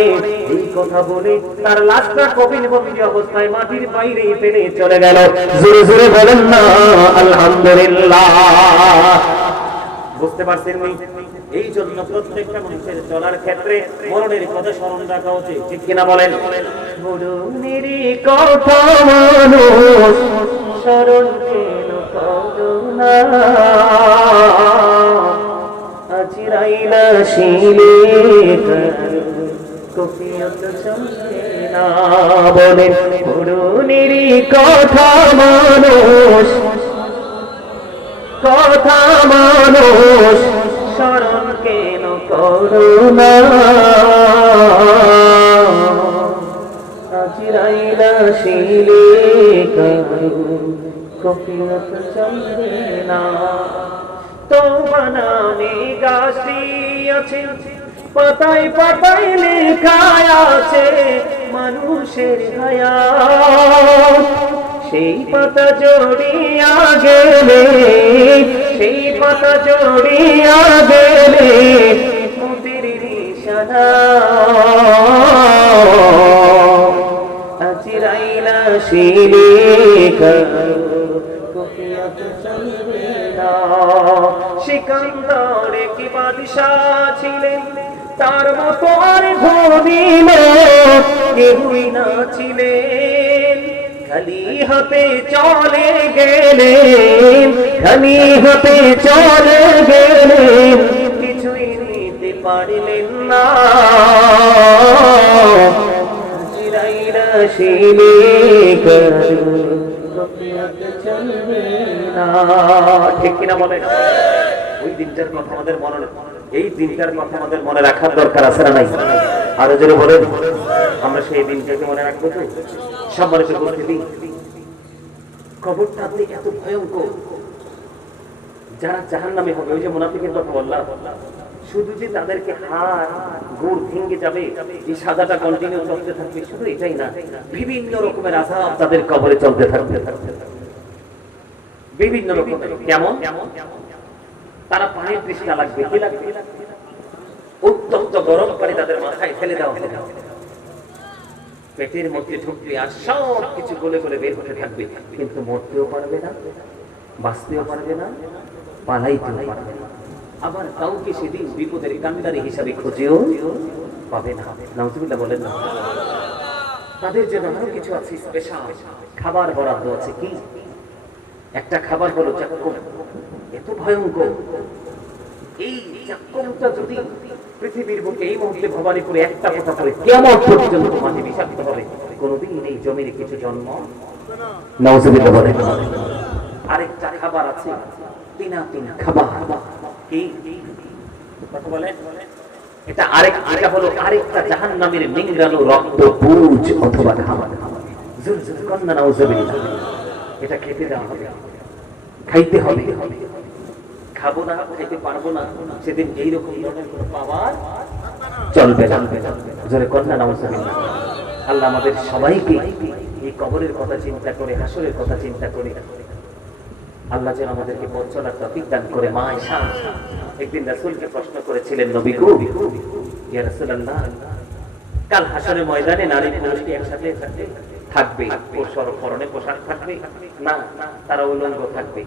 এই কথা বলে তার লাশটা কফিনবন্দি অবস্থায় মাটির বাইরে ফেলে চলে গেল। জোরে জোরে বলেন না আলহামদুলিল্লাহ। বুঝতে পারছেন? এই জন্য প্রত্যেকটা মানুষের চলার ক্ষেত্রে মরণের কথা স্মরণ রাখা উচিত, ঠিক কিনা বলেন? মরণের কথা মানুষ স্মরণ কেন করো না, আজরাইলা শিলে কফিয়ত চলে না। বলেন মরণের কথা মানুষ, কথা মানুষ স্মরণ কেন করো না, আজরাইলা শিলে কফিয়ত চলে না। তওবা নামে গাছটি আছে, পাতায় পাতায় লেখা আছে মানুষের হায়াত। সেই পাতা জড়িয়া গেলে, সেই পাতা জড়িয়া গেলে মুক্তির নিশানা, আজরাইলা শিলে কফিয়ত চলবে না। সিকান্দার কি বাদশাহ ছিলেন, তার মতো আর ধনী লোক কেউই না ছিলেন। খালি হাতে চলে গেলেন, খালি হাতে চলে গেলেন, কিছুই নিতে পারলেন না। আজরাইলা শিলে কফিয়ত চলবে না, ঠিক কিনা বলেন? ওই দিনটার কথা আমাদের মনে, এই দিনটার কথা আমাদের মনে রাখার দরকার আছে না নাই? আরো জোরে বলেন, আমরা সেই দিনটাকে মনে রাখবো তো? সম্মানিত উপস্থিতি, কবরটা এত ভয়ঙ্কর, যারা জাহান্নামে হবে, ওই যে মুনাফিকের কথা বললাম, শুধু যে তাদেরকে হাড় গোড় ভেঙে যাবে, এই সাদাটা কন্টিনিউ চলতে থাকবে, শুধু এটাই না, বিভিন্ন রকমের আযাব তাদের কবরে চলতে থাকবে, বিভিন্ন রকমের। কেমন? তারা পানির তৃষ্ণা লাগবে, কি লাগবে? উত্তপ্ত গরম পানি তাদের মাথায় ফেলে দেওয়া হবে, পেটের মধ্যে ঢুকবে আর সব কিছু গলে গলে বের হতে থাকবে, কিন্তু মরতেও পারবে না, বাঁচতেও পারবে না, পালাইতেও পারবে না। আবার কাউকে সেদিন বিপদের কান্ডারি হিসাবে খুঁজেও পাবে না। নাউজুবিল্লাহ বলেন না। তাদের জন্য আরো কিছু আছে, স্পেশাল খাবার বরাদ্দ আছে। কি? একটা খাবার হলো জাক্কুম। এত ভয়ঙ্কর এই জাক্কুমটা যদি পৃথিবীর বুকে এই মুহূর্তে ভবানীপুরে একটা কথা বলে কিয়ামত পর্যন্ত মাটি বিষাক্ত হবে, কোনোদিন এই জমির কিছু জন্ম নাউজুবিল্লাহ বলেন। আরেকটা খাবার আছে, তিনাতুন খাবার। কি কথা বলেন? এটা আরেকটা হলো আরেকটা জাহান্নামের নিংড়ানো রক্ত পুজ অথবা খাবার। জোর জোর কন্না নাউজুবিল্লাহ। এটা খেতে দেওয়া হবে, খাইতে হবে। খাবো না, খাইতে পারবো না, সেদিন এইরকম ধরনের কোনো পাওয়ার চলবে না। জোরে কন্না নাউজুবিল্লাহ। আল্লাহ আমাদের সবাইকে এই কবরের কথা চিন্তা করে, হাসরের কথা চিন্তা করে আল্লাহ যেন আমাদেরকে পথ চলার তৌফিক দান করে। মা আয়েশা একদিন রাসূলকে প্রশ্ন করেছিলেন, নবী গো, ইয়া রাসূলুল্লাহ, কাল হাসরের ময়দানে নারী পুরুষ কি একসাথে থাকবে? পরনে পোশাক থাকবে না, তারা উলঙ্গ থাকবে।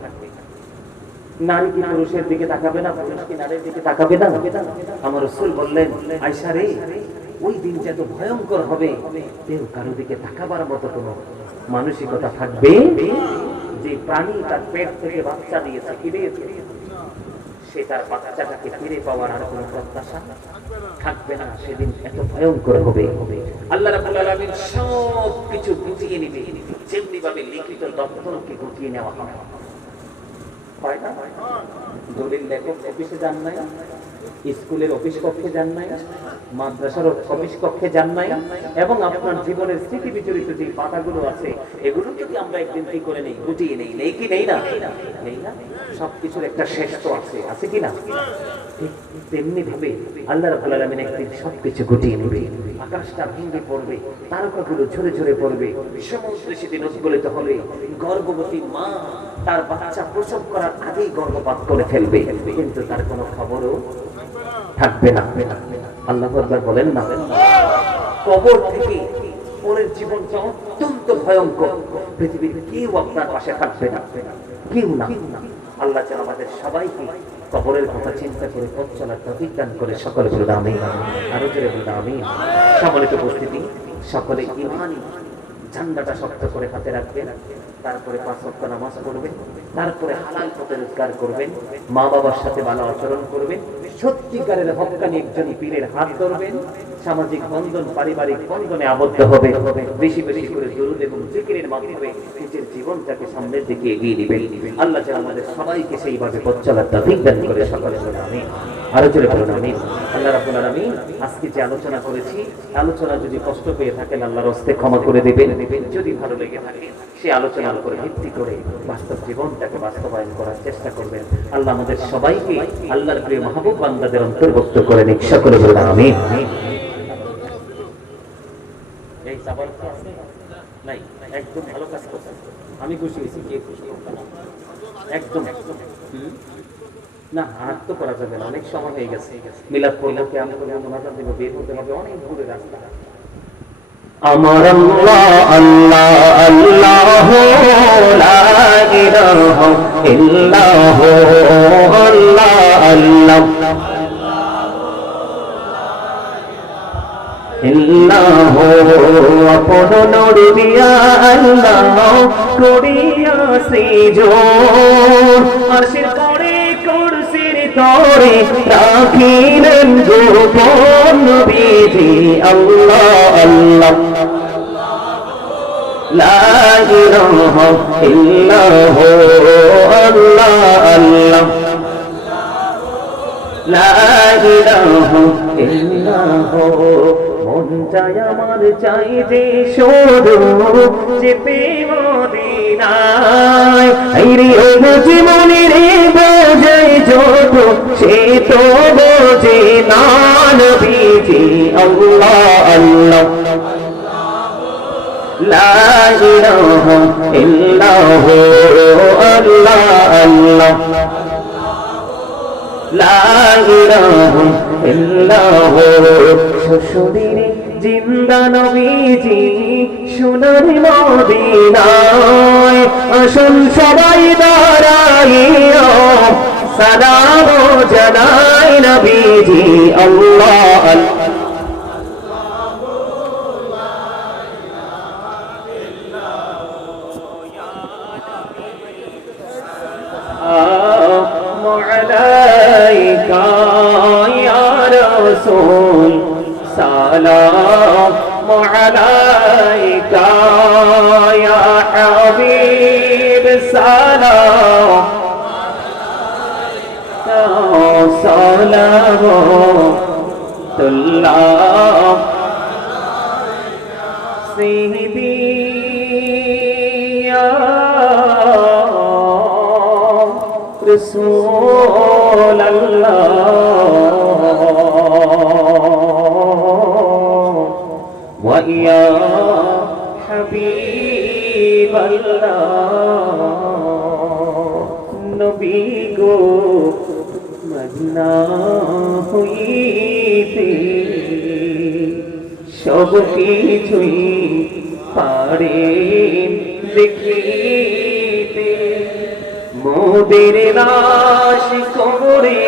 নারী কি পুরুষের দিকে তাকাবে না, পুরুষ কি নারীর দিকে তাকাবে না? আমার রাসূল বললেন, আয়েশা রে, ওই দিন যে এত ভয়ঙ্কর হবে, কেউ কারো দিকে তাকাবার মতো কোনো মানসিকতা থাকবে? যে প্রাণী তার পেট থেকে বাচ্চা দিয়েছে, সে তার বাচ্চাটাকে ফিরে পাওয়ার আর কোনো প্রত্যাশা থাকবে না। সেদিন এত ভয়ঙ্কর হবে। আল্লাহ রাব্বুল আলামিন সব কিছু বুঝিয়ে নিবে, যেমনি ভাবে লিখিত দপ্তরকে গুটিয়ে নেওয়া হয়, হয় না? দলিল লেখক অফিসে যান নাই, স্কুলের অফিস কক্ষে যান নাই, মাদ্রাসার অফিস কক্ষে যান নাই, এবং আপনার জীবনের স্মৃতি বিচরিত যে পাতাগুলো আছে এগুলো যদি আমরা একদিন কি করে নেই, গুটিয়ে নেই, নেই কি নেই না? নেই না? সবকিছুর একটা শেষ তো আছে, আছে কি না? ঠিক তেমনি ভাবে আল্লাহ রাব্বুল আলামিন একদিন সবকিছু গুটিয়ে নেবে, আকাশটা ভেঙে পড়বে, তারকাগুলো ঝরে ঝরে পড়বে, সমুদ্র সেদিন উদ্গলিত হবে, গর্ভবতী মা তার বাচ্চা প্রসব করার আগেই গর্ভপাত করে ফেলবে, কিন্তু তার কোনো খবরও থাকবে না। আল্লাহু আকবার বলেন না? কবর থেকে পরের জীবনটা অত্যন্ত ভয়ঙ্কর, পৃথিবীর কেউ আপনার পাশে থাকবে না, কেউ না। আল্লাহ যেন আমাদের সবাইকে কবরের কথা চিন্তা করে পথ চলার তৌফিক দান করে, সকলে বলে আমিন, আরো জোরে বলে আমিন। সম্মানিত উপস্থিতি, সকলে ঈমানি ঝান্ডাটা শক্ত করে হাতে রাখবেন, তারপরে 5 ওয়াক্ত নামাজ পড়বেন, তারপরে হালাল পথে রোজগার করবেন, মা বাবার সাথে ভালো আচরণ করবেন, সত্যিকারের হক্কানি একজন পীরের হাত ধরবেন, সামাজিক বন্ধন পারিবারিক বন্ধনে আবদ্ধ হবে, বেশি বেশি করে দুরূদ এবং জিকিরের মাধ্যমে নিজের জীবনটাকে সামনের দিকে এগিয়ে দিবেন। আল্লাহ যেন আমাদের সবাইকে সেইভাবে পথ চলার তৌফিক দান করে, সকলে বলুন আমিন, আরো জোরে বলুন আমিন। আল্লাহ রাব্বুল আলামিন আজকে যে আলোচনা করেছি, আলোচনা যদি কষ্ট পেয়ে থাকেন আল্লাহর হস্তে ক্ষমা করে দিবেন, যদি ভালো লেগে থাকে সেই আলোচনার উপর ভিত্তি করে বাস্তব জীবনটাকে বাস্তবায়ন করার চেষ্টা করবেন। আল্লাহ আমাদের সবাইকে আল্লাহর প্রিয় মাহবুব বান্দাদের অন্তর্ভুক্ত করে নিক, সকলে বলুন আমিন। এই সাবান আছে নাই, একদম ভালো কাজ করছেন, আমি খুশি হয়েছি, কে খুশি একদম না, হাত তো করা যাবে না, অনেক সময় হয়ে গেছে, মিলাদ পড়বো, কেমন করবো, মোনাজাত দেবো, বের হতে হবে, অনেক দূরে রাস্তা। আমার আল্লাহ আল্লাহ আল্লাহ লা ইলাহা ইল্লাল্লাহ আল্লাহ আল্লাহ ইল্লাহ আপন নূর দিয়া আল্লাহ করিয়া সৃজন, আরশের করে কুরসির তরে রাখিলেন গোপন নবীজি আল্লাহ আল্লাহ লা ইলাহা ইল্লাল্লাহ আল্লাহ আল্লাহ লা ইলাহা ইল্লাল্লাহ। মন চায় আমার চাই যে শুধু যেতে মদিনায়, আইরে ও বুঝি মনে রে বোঝাই যত সে তো বোঝে না নবীজি আল্লাহ আল্লাহ লা ইলাহা ইল্লাল্লাহ আল্লাহ আল্লাহ লা ইলাহা ইল্লাল্লাহ। শ্বশুরের জিন্দা নবীজি সোনার মদিনায়, আসুন সবাই দাঁড়াইয়া সালাম জানাই নবীজি আল্লাহ আল্লাহ আলাইকা ইয়া রাসূল সালাম আলাইকা ইয়া হাবিব সালাম আলাইকা সালামুল্লাহ সাইয়্যিদি ইয়া رسول الله ويا حبيب الله নবী গো মদিনা হইতে সব কিছুই পারেন দেখিতে, মোদের লাশ কবরে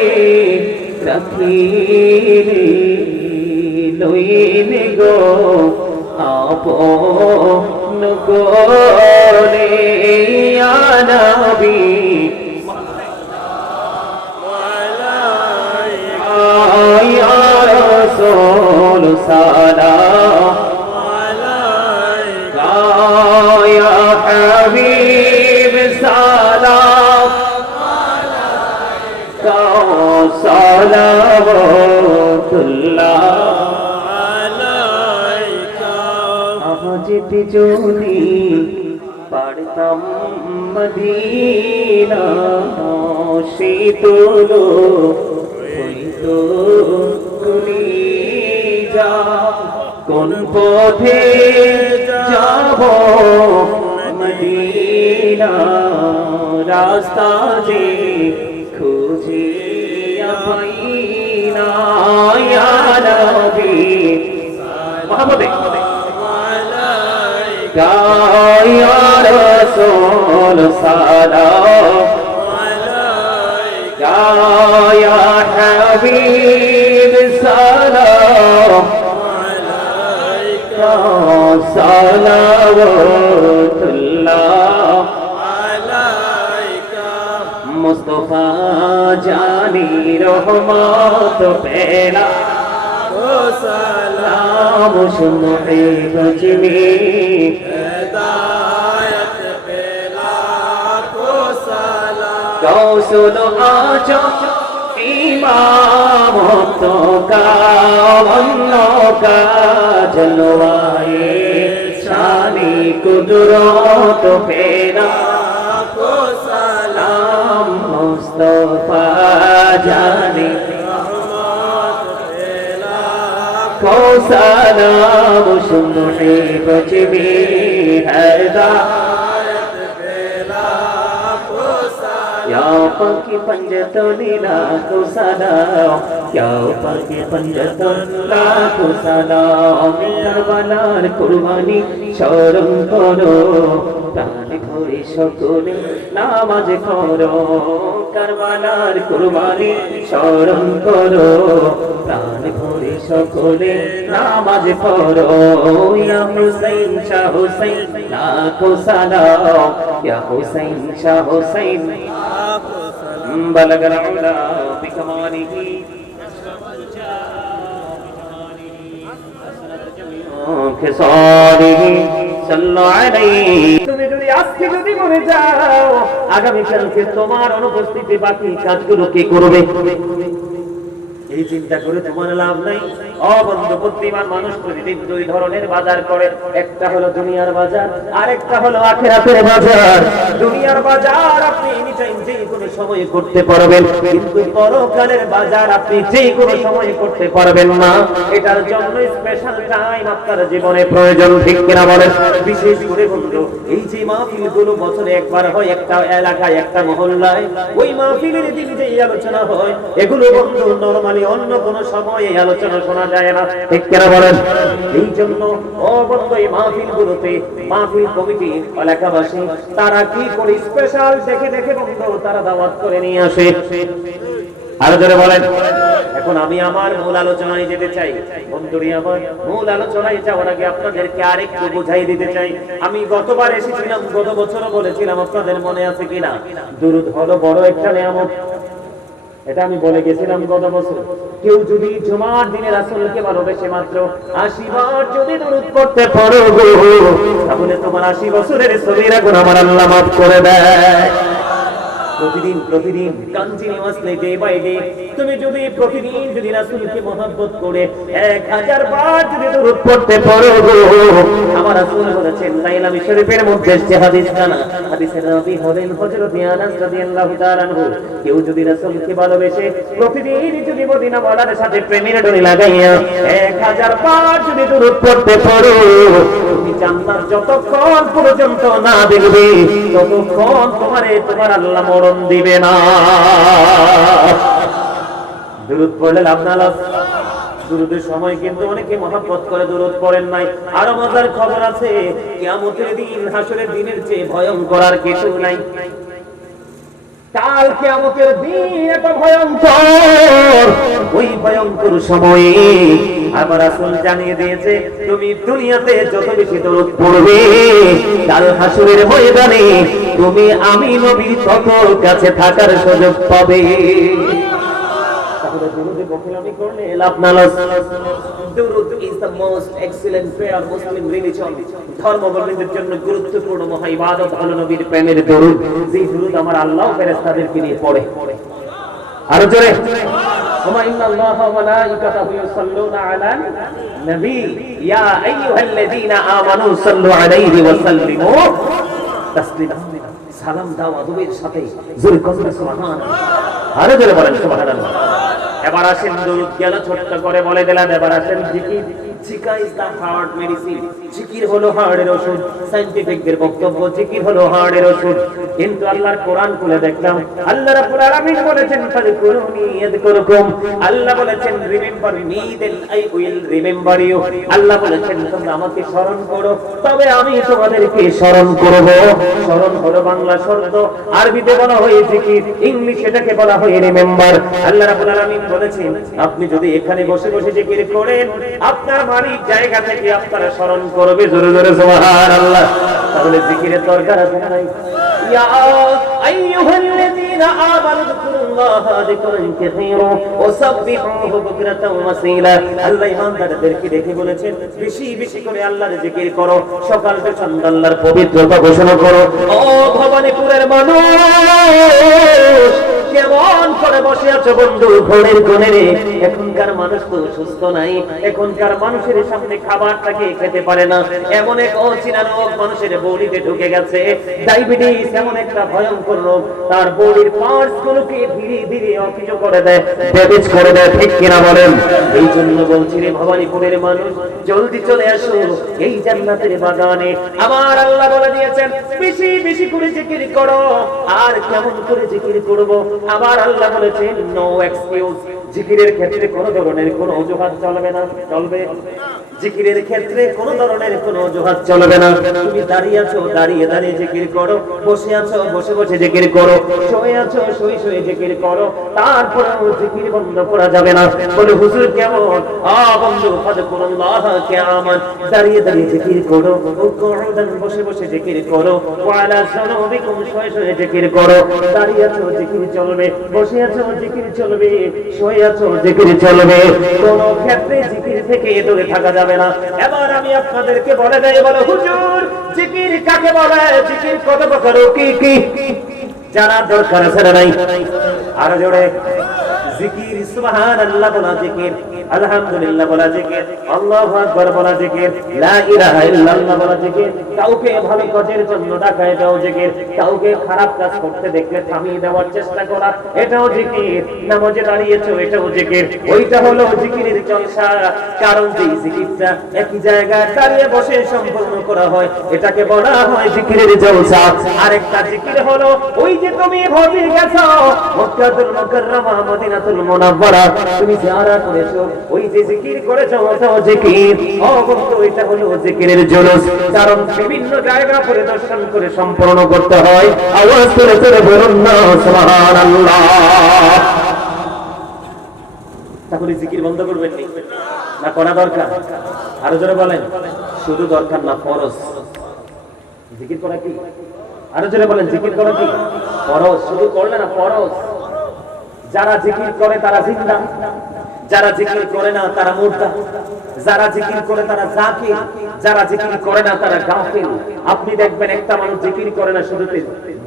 রাখিলে লইন গো আপন করে ইয়া নবী ইয়া রাসূল সালাম আলাইকা ইয়া হাবিব সালাম সালাওয়াতুল্লাহ আলাইকা যেতে যদি পারতাম মদিনা শীতল হইতো কলিজা কোন পথে যাব মদিনা রাস্তা যে খুঁজে পাই না ইয়া নবী মুহাম্মদে يا رسول سلام عليك يا حبيب سلام عليك صلوات الله عليك مصطفى جاني رحمت پہلا سلام شمعی بجمی ہدایت پہلا کو سلام غوث العجم امام تو کا منو کا جلوائے شانی قدرت پہلا کو سلام مصطفیٰ جانی کو سلام شمعی بجمی ہدایت پہلا کو سلام یا پاکی پنجتن لاکھو سلام یا پاکی پنجتن لاکھو سلام کربلاর কুরবানি স্মরণ করো প্রাণ ভরে সকলে নামাজ করো কারবালার কুরবানি স্মরণ করো প্রাণ ভরে সকলে নামাজ পড়ো ইয়া হুসাইন শাহ হুসাইন লাখো সালাম ইয়া হুসাইন শাহ হুসাইন লাখো সালাম বালাগাল উলা বিকামালিহি তুমি যদি আজকে যদি মরে যাও আগামীকালকে তোমার অনুপস্থিতি বাকি কাজগুলো কে করবে এই চিন্তা করে তোমার লাভ নাই। অবন্ধু বুদ্ধিমান মানুষ প্রতিদিন দুই ধরনের বাজার করে, একটা হলো দুনিয়ার বাজার, আরেকটা হলো আখিরাতের বাজার। দুনিয়ার বাজার আপনি যে কোনো সময় করতে পারবেন, কিন্তু পরকালের বাজার আপনি যে কোনো সময় করতে পারবেন না। এটার জন্য স্পেশাল টাইম আপনার জীবনে প্রয়োজন, ঠিক কিনা বলেন? বিশেষ করে বন্ধু, এই যে মাহফিলগুলো বছরে একবার হয় একটা এলাকায় একটা মহল্লায়, ওই মাহফিলের দিন যে আলোচনা হয় এগুলো বন্ধু নরমালি অন্য কোন সময়ে আলোচনা শোনা যায় না, ঠিক কিনা বলেন? এই জন্য বন্ধু এই মাহফিলগুলোতে মাহফিল কমিটি এলাকাবাসী তারা কি করে স্পেশাল দেখে দেখে বন্ধু তারা দাওয়াত করে নিয়ে আসে। আরো জোরে বলেন। এখন আমি আমার মূল আলোচনায় যেতে চাই। বন্ধুরি, আমার মূল আলোচনায় যাওয়ার আগে আপনাদেরকে আরেকটু বুঝাই দিতে চাই। আমি গতবার এসেছিলাম, গত বছরও বলেছিলাম, আপনাদের মনে আছে কিনা? দুরূদ হলো বড় একটা নিয়ামত, এটা আমি বলে গেছিলাম গত বছর। কেউ যদি জুমার দিনে রাসূলকে ভালোবেসে মাত্র 80 বার যদি দুরূদ পড়তে পারো গো, তাহলে তোমার 80 বছরের সগীরা গুনাহ আমার আল্লাহ মাফ করে দেয়। প্রতিদিন কন্টিনিউয়াসলি ডে বাই ডে তুমি যদি প্রতিদিন যদি রাসূলকে মহব্বত করে 1000 বার যদি দুরূদ পড়তে পারো গো, আমার রাসূল বলেছেন লাইলামি শরীফের মধ্যে যে হাদিস জানা, হাদিসের রাবী হলেন হযরত আনাস রাদিয়াল্লাহু তাআলা আনহু। কেউ যদি রাসূলকে ভালোবেসে প্রতিদিন যদি মদিনা ওয়ালার সাথে প্রেমের ডোরি লাগাইয়া 1000 বার যদি দুরূদ পড়তে পারো, তুমি জান্নাত যতক্ষণ পর্যন্ত না দেখবে ততক্ষণ তোমার আল্লাহ মরণ দিবে না। দুরূদ পড়লে লাভ না লাভ? দুরূদের সময় কিন্তু অনেকে মহব্বত করে, দুরূদ পড়েন নাই। আরো মজার খবর আছে, কিয়ামতের দিন হাসরের দিনের চেয়ে ভয়ঙ্কর আর কিছু নাই। কাল কিয়ামতের দিন এত ভয়ঙ্কর, ওই ভয়ঙ্কর সময়ে আমার রাসূল জানিয়ে দিয়েছে তুমি দুনিয়াতে যত বেশি দরুদ পড়বে, কাল হাসরের ময়দানে তুমি আমি নবী তত কাছে থাকার সুযোগ পাবে। শুধু দুরুদে বকিলামি করলে লাভ না লস। দুরুদ is the most excellent prayer Muslim religion. ধর্মাবলম্বীদের জন্য গুরুত্বপূর্ণ মহা ইবাদত হলো নবীর প্রেমের দুরুদ। যে দুরুদ আমার আল্লাহ ফেরেশতাদেরকে নিয়ে পড়ে। আরো জোরে ওমা ইন্নাল্লাহা ওয়া মালাইকাতাহু ইউসাল্লুনা আলান নবী ইয়া আইয়ুহাল্লাযীনা আমানু সাল্লু আলাইহি ওয়া সাল্লিমু তাসলিমা। সালাম দাও আদবের সাথে, জোরে করে সুবহানাল্লাহ। আরো জোরে বলেন সুবহানাল্লাহ। এবার আসেন দুরূদ গেল ছোট্ট করে বলে দিলাম। এবার আসেন জিকির। জিকির ইজ দা হার্ট মেডিসিন। জিকির হলো হার্টের ওষুধ। সায়েন্টিফিকদের বক্তব্য জিকির হলো হার্টের ওষুধ। কিন্তু আল্লাহর কোরআন খুলে দেখলাম আল্লাহ রাব্বুল আলামিন বলেছেন ফাযকুরুনি ইয়াযকুরুকুম। আল্লাহ বলেছেন remember me then I will remember you. আল্লাহ বলেছেন তোমরা আমাকে স্মরণ করো তবে আমি তোমাদেরকে স্মরণ করব। স্মরণ হলো বাংলা শব্দ, আরবিতে বলা হয় জিকির, ইংলিশে এটাকে বলা হয় রিমেম্বার। আল্লাহ রাব্বুল আলামিন বলেছেন আপনি যদি এখানে বসে বসে জিকির করেন আপনার মালিক জায়গা থেকে আপনারা স্মরণ করবে। জোরে জোরে সুবহানাল্লাহ। তাহলে জিকিরের দরকার আছে না নাই? ইয়া আইয়ুহাল্লাযীনা আমানু যিকুরুল্লাহা যিকরান কাসীরা ওয়া সাব্বিহুহু বুকরাতাও ওয়া আসীলা। আল্লাহ ঈমানদারদেরকে দেখে বলেছেন বেশি বেশি করে আল্লাহর জিকির করো, সকাল সন্ধ্যা আল্লাহর পবিত্রতা ঘোষণা করো। ও ভবানীপুরের মানুষ কেমন করে বসে আছো বন্ধু ঘরের কোণে রে? এখনকার মানুষ তো সুস্থ নাই। এখনকার মানুষের সামনে খাবারটাকে খেতে পারে না। এমন এক অচেনা রোগ মানুষের বডিতে ঢুকে গেছে। ডায়াবেটিস এমন একটা ভয়ঙ্কর রোগ, তার বডির পার্টস গুলোকে ধীরে ধীরে অকেজ করে দেয়, ড্যামেজ করে দেয়। ঠিক কিনা বলেন? এই জন্য বলছি রে ভবানীপুরের মানুষ জলদি চলে আসো এই জান্নাতের বাগানে। আমার আল্লাহ বলে দিয়েছেন বেশি বেশি করে জিকির করো। আর কেমন করে জিকির করব? আবার আল্লাহ বলেছেন নো এক্সকিউজ। জিকিরের ক্ষেত্রে কোন ধরনের কোন অজুহাত চলবে না। চলবে? জিকিরের ক্ষেত্রে কোন ধরনের কোন অজুহাত চলবে না। তুমি দাঁড়িয়ে আছো দাঁড়িয়ে দাঁড়িয়ে জিকির করো, বসে আছো বসে বসে জিকির করো, শুয়ে আছো শুয়ে শুয়ে জিকির করো। তারপরেও জিকির বন্ধ করা যাবে না। বলে হুজুর কেমন? বন্ধু ফাযকুরুল্লাহ কিয়ামান। দাঁড়িয়ে দাঁড়িয়ে জিকির করো, কুউদান বসে বসে জিকির করো, ওয়া আলা সুনুবিকুম শুয়ে শুয়ে জিকির করো। দাঁড়িয়ে আছো জিকির চলবে, বসে আছো জিকির চলবে, শুয়ে আছো জিকির চলবে। কোন ক্ষেত্রে জিকির থেকে দূরে থাকা যাবে না। এবার আমি আপনাদেরকে বলে দেই, বলে হুজুর জিকির কাকে বলে? জিকির কত প্রকার, কি কি জানা দরকার আছে না নাই? আরো জোরে জিকির সুবহানাল্লাহ বলা জিকির, আলহামদুলিল্লাহ বলা জিকির, আল্লাহু আকবার বলা জিকির, লা ইলাহা ইল্লাল্লাহ বলা জিকির। কাউকে ভালো কাজের জন্য ডাকায় দাও জিকির, কাউকে খারাপ কাজ করতে দেখলে থামিয়ে দেওয়ার চেষ্টা করা এটাও জিকির। নামাজে দাঁড়িয়েছো এটাও জিকির। ওইটা হলো জিকিরের জলসা। কারণ যে জিকিরটা একই জায়গায় দাঁড়িয়ে বসে সম্পূর্ণ করা হয় এটাকে বলা হয় জিকিরের জলসা। আরেকটা জিকির হলো ওই যে তুমি হজে গেছো মক্কাতুল মুকাররমা মদিনাতুল মুনাওয়ারা, তুমি জিয়ারত করেছো, ওই যে জিকির করেছো ওটাও জিকির। বন্ধু এটা হলো জিকিরের জলস। কারণ বিভিন্ন জায়গা পরিদর্শন করে সম্পূর্ণ করতে হয়। আওয়াজ করে করে বলুন না সুবহানাল্লাহ। তাহলে জিকির বন্ধ করবেন না করা দরকার? আরো জোরে বলেন। শুধু দরকার না, ফরজ। জিকির করা কি? আরো জোরে বলেন। জিকির করা কি? ফরজ। শুধু করলে না, ফরজ। যারা জিকির করে তারা জিন্দা, যারা জিকির করে না তারা মুর্দা, যারা জিকির করে তারা জাকির, যারা জিকির করে না তারা গাফিল। আপনি দেখবেন একটা মানুষ জিকির করে না, শুধু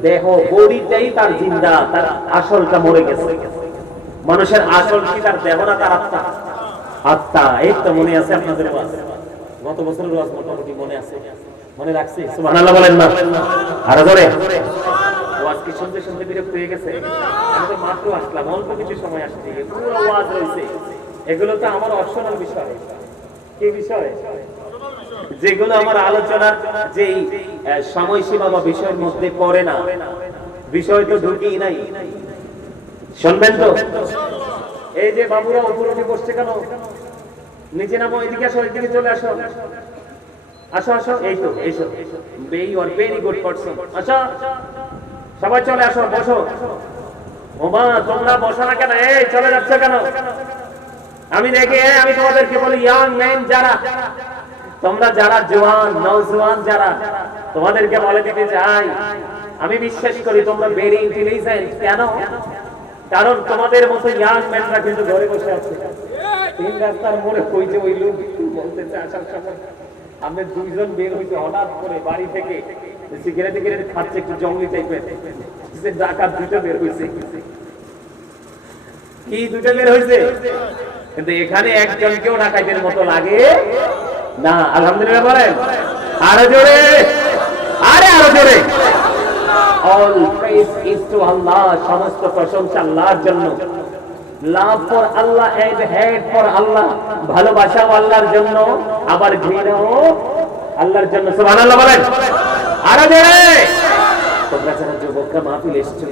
দেহ বডিটাই তার জিন্দা, তার আসলটা মরে গেছে। মানুষের আসল কি তার দেহ না তার আত্মা? আত্মা। এই তো মনে আছে আপনাদের ওয়াজ, গত বছরের ওয়াজ মোটামুটি মনে আছে, মনে রাখছি? সুবহানাল্লাহ বলেন না আরো জোরে। ওয়াজ কি শুনতে শুনতে বিরক্ত হয়ে গেছে? আমি তো মাত্র আসলাম, অল্প কিছু সময় আসছি, পুরো ওয়াজ রয়েছে। এগুলো তো আমার অপশনাল বিষয়। কি বিষয়? যেগুলো আমার আলোচনার যেই সময়সীমা বা বিষয়ের মধ্যে পড়ে না, বিষয় তো ঢুকেই নাই। শুনবেন তো? এই যে বাবুরা উপরে উঠে বসছে কেন? নিচে নামো, এদিকে আসো, এদিকে চলে আসো, আসো আসো। এই তো এসো, you are very good person. আসো সবাই চলে আসো, বসো। ওমা তোমরা বসো না কেন? এই চলে যাচ্ছে কেন? আমি দেখি, আমি তোমাদেরকে বলি ইয়াং ম্যান যারা, তোমরা যারা জওয়ান নওজওয়ান যারা, তোমাদেরকে বলে দিতে চাই আমি বিশ্বাস করি তোমরা ভেরি ইন্টেলিজেন্ট। কেন? কারণ তোমাদের মতো ইয়াং ম্যানরা কিন্তু ঘরে বসে আছে। তিন রাস্তার মোড়ে কই যে ওই লোক বলতেছে আসার সময় আমরা দুইজন বের হইছে হঠাৎ করে বাড়ি থেকে সিগারেট খাচ্ছে, একটু জঙ্গলি টাইপের ডাকাত দুটো বের হইছে। কি দুটো বের হইছে? কিন্তু এখানে একজনকেও ডাকাতের মতো লাগে না। আলহামদুলিল্লাহ বলেন আরো জোরে, আরো জোরে। All praise is to Allah, সমস্ত প্রশংসা আল্লাহর জন্য। Love for Allah and hate for Allah, ভালোবাসাও আল্লাহর জন্য, আবার ঘৃণাও আল্লাহর জন্য। সুবহানাল্লাহ বলেন আরো জোরে। তোমরা যারা যুবকরা মাহফিলে এসেছো,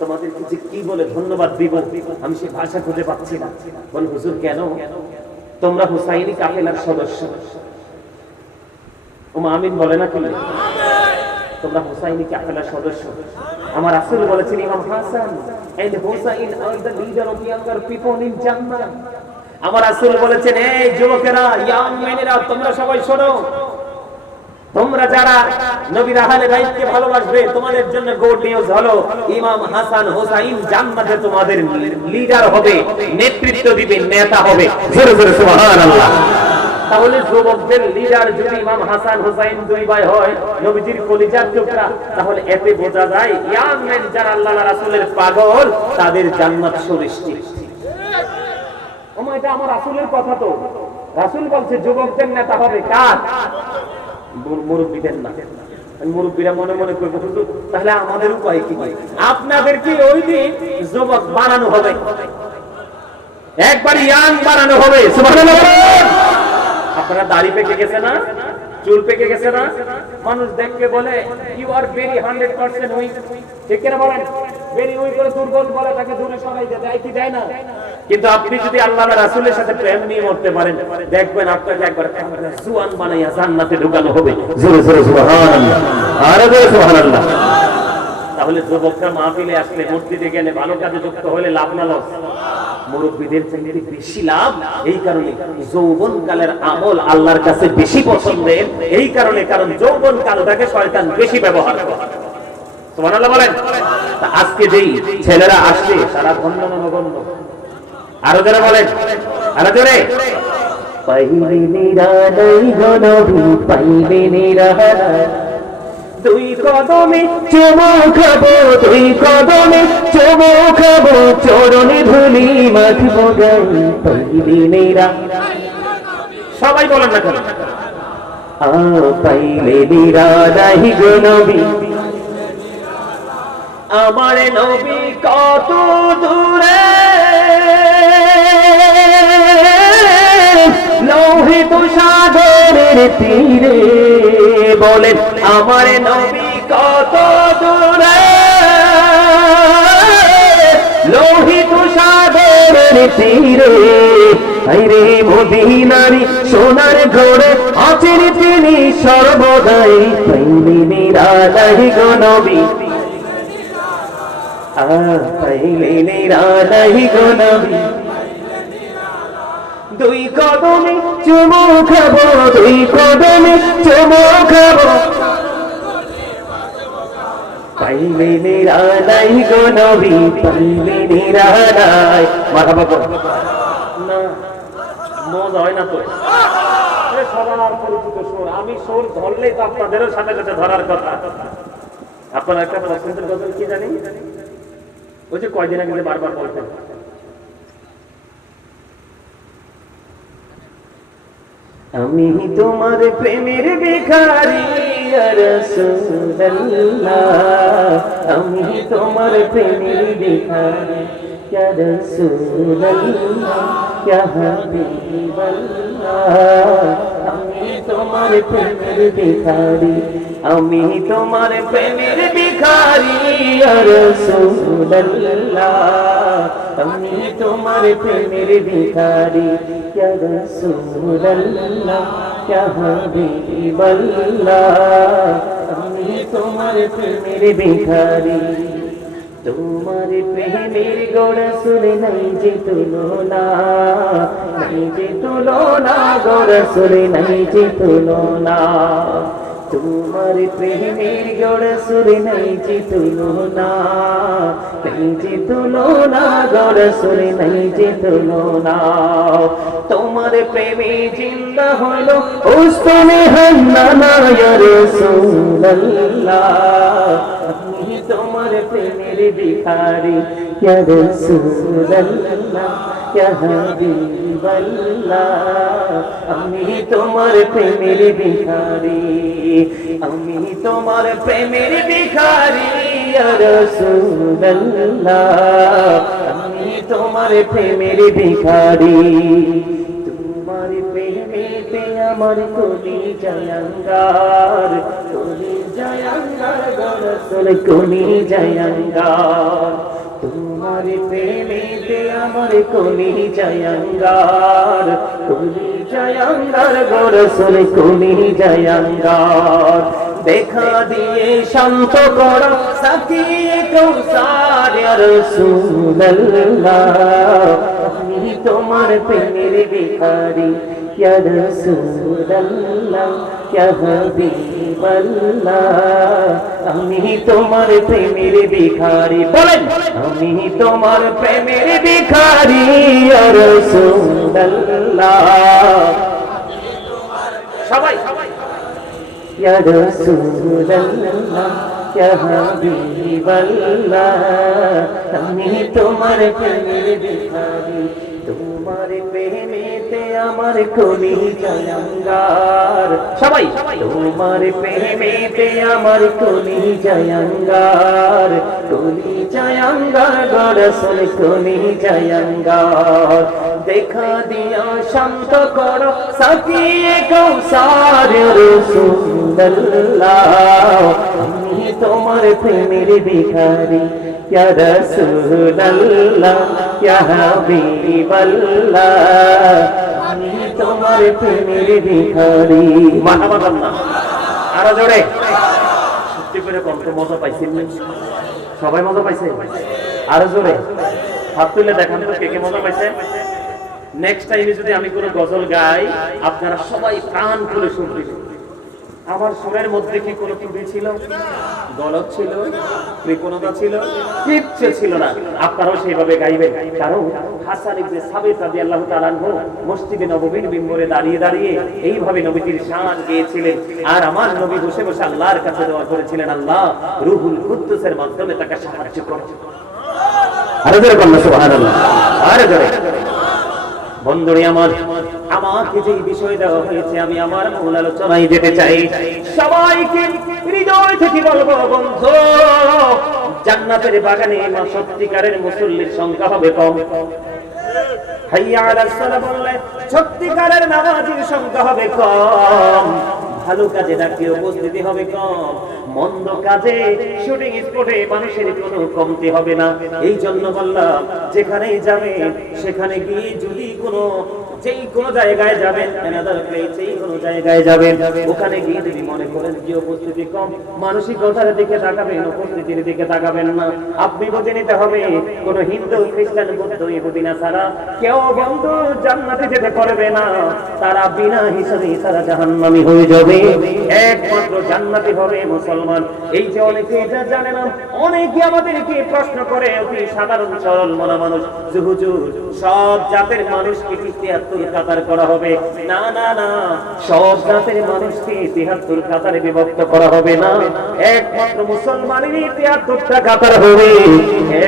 তোমাদের কাছে কি বলে ধন্যবাদ দিব আমি সে ভাষা খুঁজে পাচ্ছি না। বল হুজুর কেন? তোমরা হুসাইনি কাফেলার সদস্য। আমিন বলে না কেন? তোমরা হুসাইনি কাফেলার সদস্য। আমার রাসূল বলেছেন ইমাম Hasan and Hussein are the leader of younger people in Jannah। আমার রাসূল বলেছেন এই যুবকেরা, ইয়াং মেনেরা, তোমরা সবাই শোনো, তোমরা যারা নবীর আহলে বাইতকে ভালোবাসবে তোমাদের জন্য গুড নিউজ হলো ইমাম হাসান হুসাইন জান্নাতে তোমাদের লিডার হবে, নেতৃত্ব দিবে, নেতা হবে। জোরে জোরে সুবহানাল্লাহ। তাহলে যুবকদের লিডার যদি ইমাম হাসান হুসাইন দুই ভাই হয়, নবীজির কলিজার টুকরা, তাহলে এতে বোঝা যায় ইয়াং মেন যারা আল্লাহর রাসূলের পাগল তাদের জান্নাত সুনিশ্চিত। ওমা এটা আমার রাসূলের কথা তো। রাসূল বলছে যুবকদের নেতা হবে কার? মুরব্বিদের না। মুরব্বিরা মনে মনে করবে হুজুর তাহলে আমাদের উপায় কি? আপনাদের কি ওই দিন যুবক বানানো হবে, একবার ইয়াং বানানো হবে। সুবহানাল্লাহ। আপনারা দাড়ি পেকে গেছে না, চুল পেকে গেছে না, মানুষ দেখকে বলে ইউ আর ভেরি 100% উইক, ঠিক না বলেন? ভেরি উইক করে দুর্বল বলে তাকে দূরে সরাই দেয় কি দেয় না? কিন্তু আপনি যদি আল্লাহর রাসূলের সাথে প্রেম নিয়ে মরতে পারেন, দেখবেন আপনাকে একবার জুয়ান বানাইয়া জান্নাতে ঢুকানো হবে। জোরে জোরে সুবহানাল্লাহ, আরে জোরে সুবহানাল্লাহ। তাহলে যুবকরা মাহফিলে আসলে, মসজিদে গেলে, ভালো কাজে যুক্ত হলে লাভ না লস? মুরব্বিদের চাইতে বেশি লাভ। এই কারণে যৌবনকালের আমল আল্লাহর কাছে বেশি পছন্দের, এই কারণে, কারণ যৌবন কালটাকে শয়তান বেশি ব্যবহার করে। সুবহানাল্লাহ বলেন। আজকে যেই ছেলেরা আসছে তারা ধন্য না নগণ্য? আরো জোরে বলেন, আরো জোরে। পাইলে নিরালাই গো নবী, পাইলে নিরালাই, দুই কদমে চুমু খাবো, দুই কদমে চুমু খাবো, চরণে ধুলি মাখবো গায়ে, পাইলে নিরালাই। সবাই বলেন না কেন? পাইলে নিরালাই গো নবী, আমার নবী কত দূরে, লোহিত সাগরের তীরে, বলেন আমার নবী কত দূরে, লোহিত সাগরের তীরে, আইরে মদিনারি সোনার ঘোড়ে আছেন তিনি সর্বদাই, পাইলে নিরালাই গো নবী, পাইলে নিরালাই গো নবী, দুই কদমে চুমু খাবো, দুই কদমে চুমু খাবো, পাইলে নিরালাই গো নবী, পাইলে নিরালাই। মারহাবা বল না, মজা হয় না তো? সবার পরিচিত সুর, আমি সুর ধরলেই তো আপনাদেরও সাথে সাথে ধরার কথা। আপনার একটা পছন্দের গজল কি জানি? ওই যে কয়দিন আগে বারবার বলতেন, আমি তোমার প্রেমের ভিখারি ইয়া রাসূলুল্লাহ, আমি তোমার প্রেমের ভিখারি ইয়া রাসূলুল্লাহ, ইয়া হাবিবাল্লাহ, আমি তোমার প্রেমের ভিখারি, আমি তোমার প্রেমের ভিখারি ইয়া রাসূলুল্লাহ, আমি তোমার প্রেমের ভিখারি ইয়া রাসূলুল্লাহ, ইয়া হাবিবাল্লাহ, আমি তোমার প্রেমের ভিখারি। তোমার প্রেমের গো রাসূল নাই যে তুলনা, নাই যে তুলনা গো রাসূল নাই যে তুলনা, তোমার প্রেমের গড় সুরে নাই যে তুলনা, নাই যে তুলনা, গড় সুরে নাই যে তুলনা। তোমার প্রেমে জিন্দা হলো উস্তনে হান্নানা ইয়া রাসূলুল্লাহ, আমি তোমার প্রেমের ভিখারি ইয়া রাসূলুল্লাহ, ইয়া হাবিবাল্লাহ, আমি তোমার প্রেমের ভিখারি, আমি তোমার প্রেমের ভিখারি ইয়া রাসূলুল্লাহ, আমি তোমার প্রেমের ভিখারি। তোমার প্রেমেতে আমার কলি জয়ঙ্গার, কলি জয়ঙ্গার গরসল কলি জয়ঙ্গার। তোমার প্রেমেতে আমার কলি জয়ঙ্গার, কলি জয়ঙ্গার গরসল কলি জয়ঙ্গার। দেখা দিয়ে শান্ত করো সাকিয়ে কৌসার ইয়া রাসূলুল্লাহ, আমি তোমার প্রেমের ভিখারি ইয়া রাসূলুল্লাহ, ইয়া হাবিবাল্লাহ, আমি তোমার প্রেমের ভিখারি। বলেন আমি তোমার প্রেমের ভিখারি ইয়া রাসূলুল্লাহ। সবাই ইয়া রাসূলুল্লাহ, ইয়া হাবিবাল্লাহ, আমি তোমার প্রেমের ভিখারি। তোমার প্রেমেতে আমার কলি জয়ঙ্গার, সবাই তোমার প্রেমেতে আমার কলি জয়ঙ্গার, কলি জয়ঙ্গার গরসল কলি জয়ঙ্গার। দেখা দিয়া শান্ত করো সাকিয়ে কৌসার রাসূলুল্লাহ, আমি তোমার প্রেমের ভিখারি ইয়া রাসূলুল্লাহ, ইয়া হাবিবাল্লাহ, আমি তোমার প্রেমের ভিখারি। মারহাবা আল্লাহ, আরো জোরে সত্যি করে কত মজা পাইছেন, সবাই মজা পাইছে? আরো জোরে হাত তুলে দেখান তো কে কে মজা পাইছে। নেক্সট টাইমে যদি আমি কোনো গজল গাই আপনারা সবাই প্রাণ খুলে শুনবেন। আমার সুরের মধ্যে কি কোনো ত্রুটি ছিল, গলদ ছিল, কৃপণতা ছিল? কিচ্ছু ছিল না। আপনারাও সেইভাবে গাইবেন। কারণ হাসান ইবনে সাবিত রাদিয়াল্লাহু তাআলা আনহু মসজিদে নববীর মিম্বরে দাঁড়িয়ে দাঁড়িয়ে এইভাবে নবীজির শান গেয়েছিলেন। আর আমার নবী বসে বসে আল্লাহর কাছে দোয়া করেছিলেন, আল্লাহ রূহুল কুদ্দুসের মাধ্যমে তাকে সাহায্য করো। আরে জোরে বলুন সুবহানাল্লাহ, আরে জোরে। বন্ধুরে আমার, আমাকে যে বিষয় দেওয়া হয়েছে আমি আমার মূল আলোচনায় যেতে চাই। সবাইকে হৃদয় থেকে বলবো, বন্ধু জান্নাতের বাগানে সত্যিকারের মুসল্লির সংখ্যা হবে কম। হাইয়া আলাস সালাহ বললে সত্যিকারের নামাজীর সংখ্যা হবে কম। ভালো কাজে ডাকলে উপস্থিতি হবে কম, মন্দ কাজে শুটিং স্পটে মানুষের কোনো কমতি হবে না। এই জন্য বললাম যেখানেই যাবেন সেখানে গিয়ে যদি যেই কোনো জায়গায় যাবেন, যেই কোনো জায়গায় যাবেন, ওখানে গিয়ে যদি মনে করেন যে উপস্থিতি কম, মানসিকতার দিকে তাকাবেন, উপস্থিতির দিকে তাকাবেন না। আপনি বুঝে নিতে হবে কোন হিন্দু, খ্রিস্টান, বৌদ্ধ, ইহুদি না ছাড়া কেউ বন্ধু জান্নাতে যেতে পারবে না। তারা বিনা হিসাবে তারা জাহান্নামী হয়ে যাবে। একমাত্র জান্নাতি হবে মুসলমান। এই যে অনেকে এটা জানে না, অনেকে আমাদেরকে প্রশ্ন করে, অতি সাধারণ সরল মনা মানুষ, হুজুর সব জাতের মানুষকে কি ৭৩ কাতার করা হবে? না না না, সব জাতের মানুষকে ৭৩ কাতারে বিভক্ত করা হবে না। একমাত্র মুসলমানেরই ৭৩টা কাতার হবে।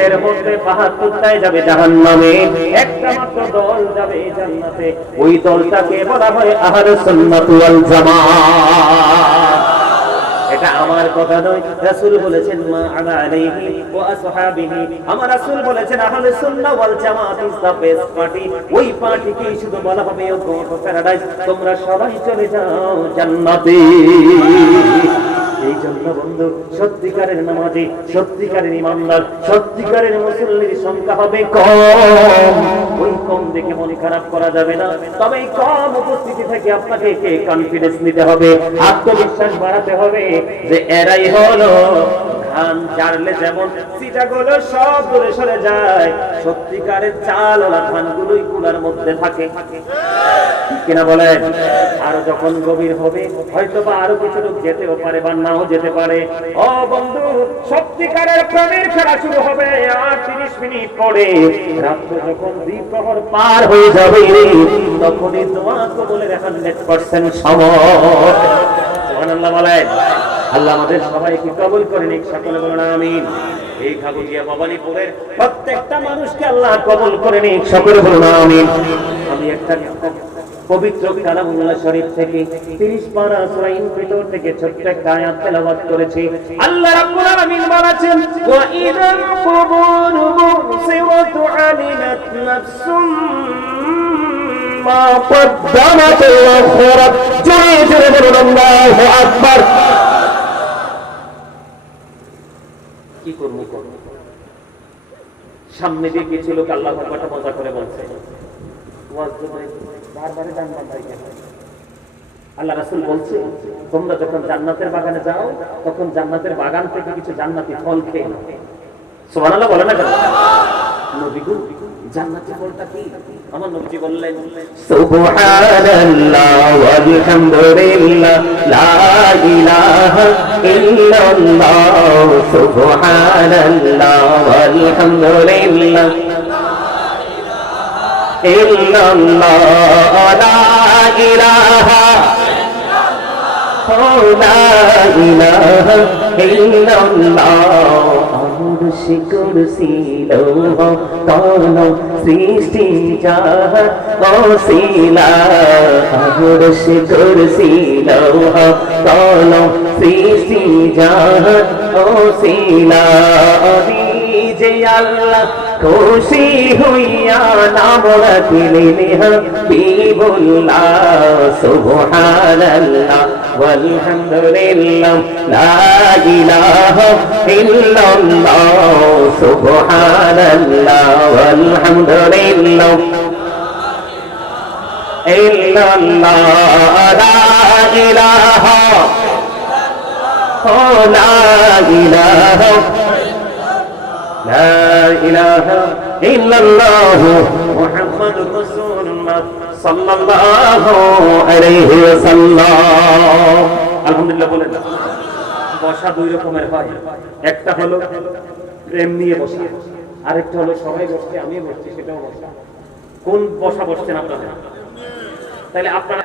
এর মধ্যে ৭২টায় যাবে জাহান্নামে, একটা মাত্র দল যাবে জান্নাতে। ওই দলটাকে বলা হয় আহলে সুন্নাত ওয়াল জামাত। এটা আমার কথা নয়, রাসূল বলেছেন মা আনা আলাইহি ওয়া আসহাবিহি। আমার রাসূল বলেছেন আহলে সুন্নাহ ওয়াল জামাত ইজ দ্য বেস্ট পার্টি। ওই পার্টিকে শুধু বলা হবে ও গো প্যারাডাইস, তোমরা সবাই চলে যাও জান্নাতে। এই জন্য বন্ধু সত্যিকারের নামাজি, সত্যিকারের ইমানদার, সত্যিকারের মুসল্লির সংখ্যা হবে কম। ওই কম দেখে মনে খারাপ করা যাবে না। তবে এই কম উপস্থিতি থেকে আপনাকে কনফিডেন্স নিতে হবে, আত্মবিশ্বাস বাড়াতে হবে যে এরাই হলো ধান ঝাড়লে যেমন সিটাগুলো সব দূরে সরে যায়, সত্যিকারের চালওয়ালা ধানগুলোই কুলার মধ্যে থাকে। কিনা বলেন? আর যখন গভীর হবে হয়তো বা আরো কিছু লোক যেতেও পারে বা নাও যেতে পারে। ও বন্ধু, সত্যিকারের প্রেমের খেলা শুরু হবে। আর 30 মিনিট পরে রাত্র যখন 2 প্রহর পার হয়ে যাবে, তখনই দোয়া কবুলের 100% সময়। সুবহানাল্লাহ বলেন। আল্লাহ আমাদের সবাইকে কবুল করে নিক, সকলে বলুন আমিন। এই খাগুজিয়া ভবানীপুরের প্রত্যেকটা মানুষকে আল্লাহ কবুল করে নিক, সকলে বলুন আমিন। আমি একটা পবিত্র কালামুল্লাহ শরীফ থেকে 30 পারা সূরা ইনফিতর থেকে ছোট্ট একটা আয়াত তেলাওয়াত করেছি। আল্লাহ রাব্বুল আলামিন বলেছেন, ওয়া ইদাল কুবুর বুসিরাতু আলিমাত নাফসুম মা কদ্দামাত ওয়া আখরাত। জোরে জোরে বলুন আল্লাহু আকবার। কি করব? সামনে দিয়ে কিছু লোক আল্লাহু আকবারটা মজা করে বলছে। আল্লাহ রাসূল বলছে, তোমরা যখন জান্নাতের বাগানে যাও তখন জান্নাতের বাগান থেকে কিছু জান্নাতি ফল খেয়ে নাও। সুবহানাল্লাহ বলেন না কেন? নবী গো, জান্নাতি ফলটা কি? আমার নবী বললেন, সুবহানাল্লাহ ওয়াল হামদুলিল্লাহ লা ইলাহা ইল্লাল্লাহ, সুবহানাল্লাহ ওয়াল হামদুলিল্লাহ ইল্লাল্লাহ, লা ইলাহা ইল্লাল্লাহ ইল্লাল্লাহ। আরশে কুরসি লৌহ কলম সৃষ্টি জাহান ওসিলা, আরশে কুরসি লৌহ কলম সৃষ্টি জাহান ওসিলা। যে আল্লাহ খুশি হইয়া নাম রাখিলেন হাবিবুল্লাহ, সুবহানাল্লাহ ওয়াল হামদুলিল্লাহ লা ইলাহা ইল্লাল্লাহ, সুবহানাল্লাহ ওয়াল হামদুলিল্লাহ ইল্লাল্লাহ, লা ইলাহা লা ইলাহা লা ইলাহা ইল্লাল্লাহ মুহাম্মাদুর রাসূলুল্লাহ সাল্লাল্লাহু আলাইহি ওয়াসাল্লাম। আলহামদুলিল্লাহ বলেন। বসা দুই রকমের হয়, একটা হলো প্রেম নিয়ে বসা, আরেকটা হলো সবাই বসছে আমি বসছি সেটাও বসা। কোন বসা বসছেন আপনারা? তাহলে আপনারা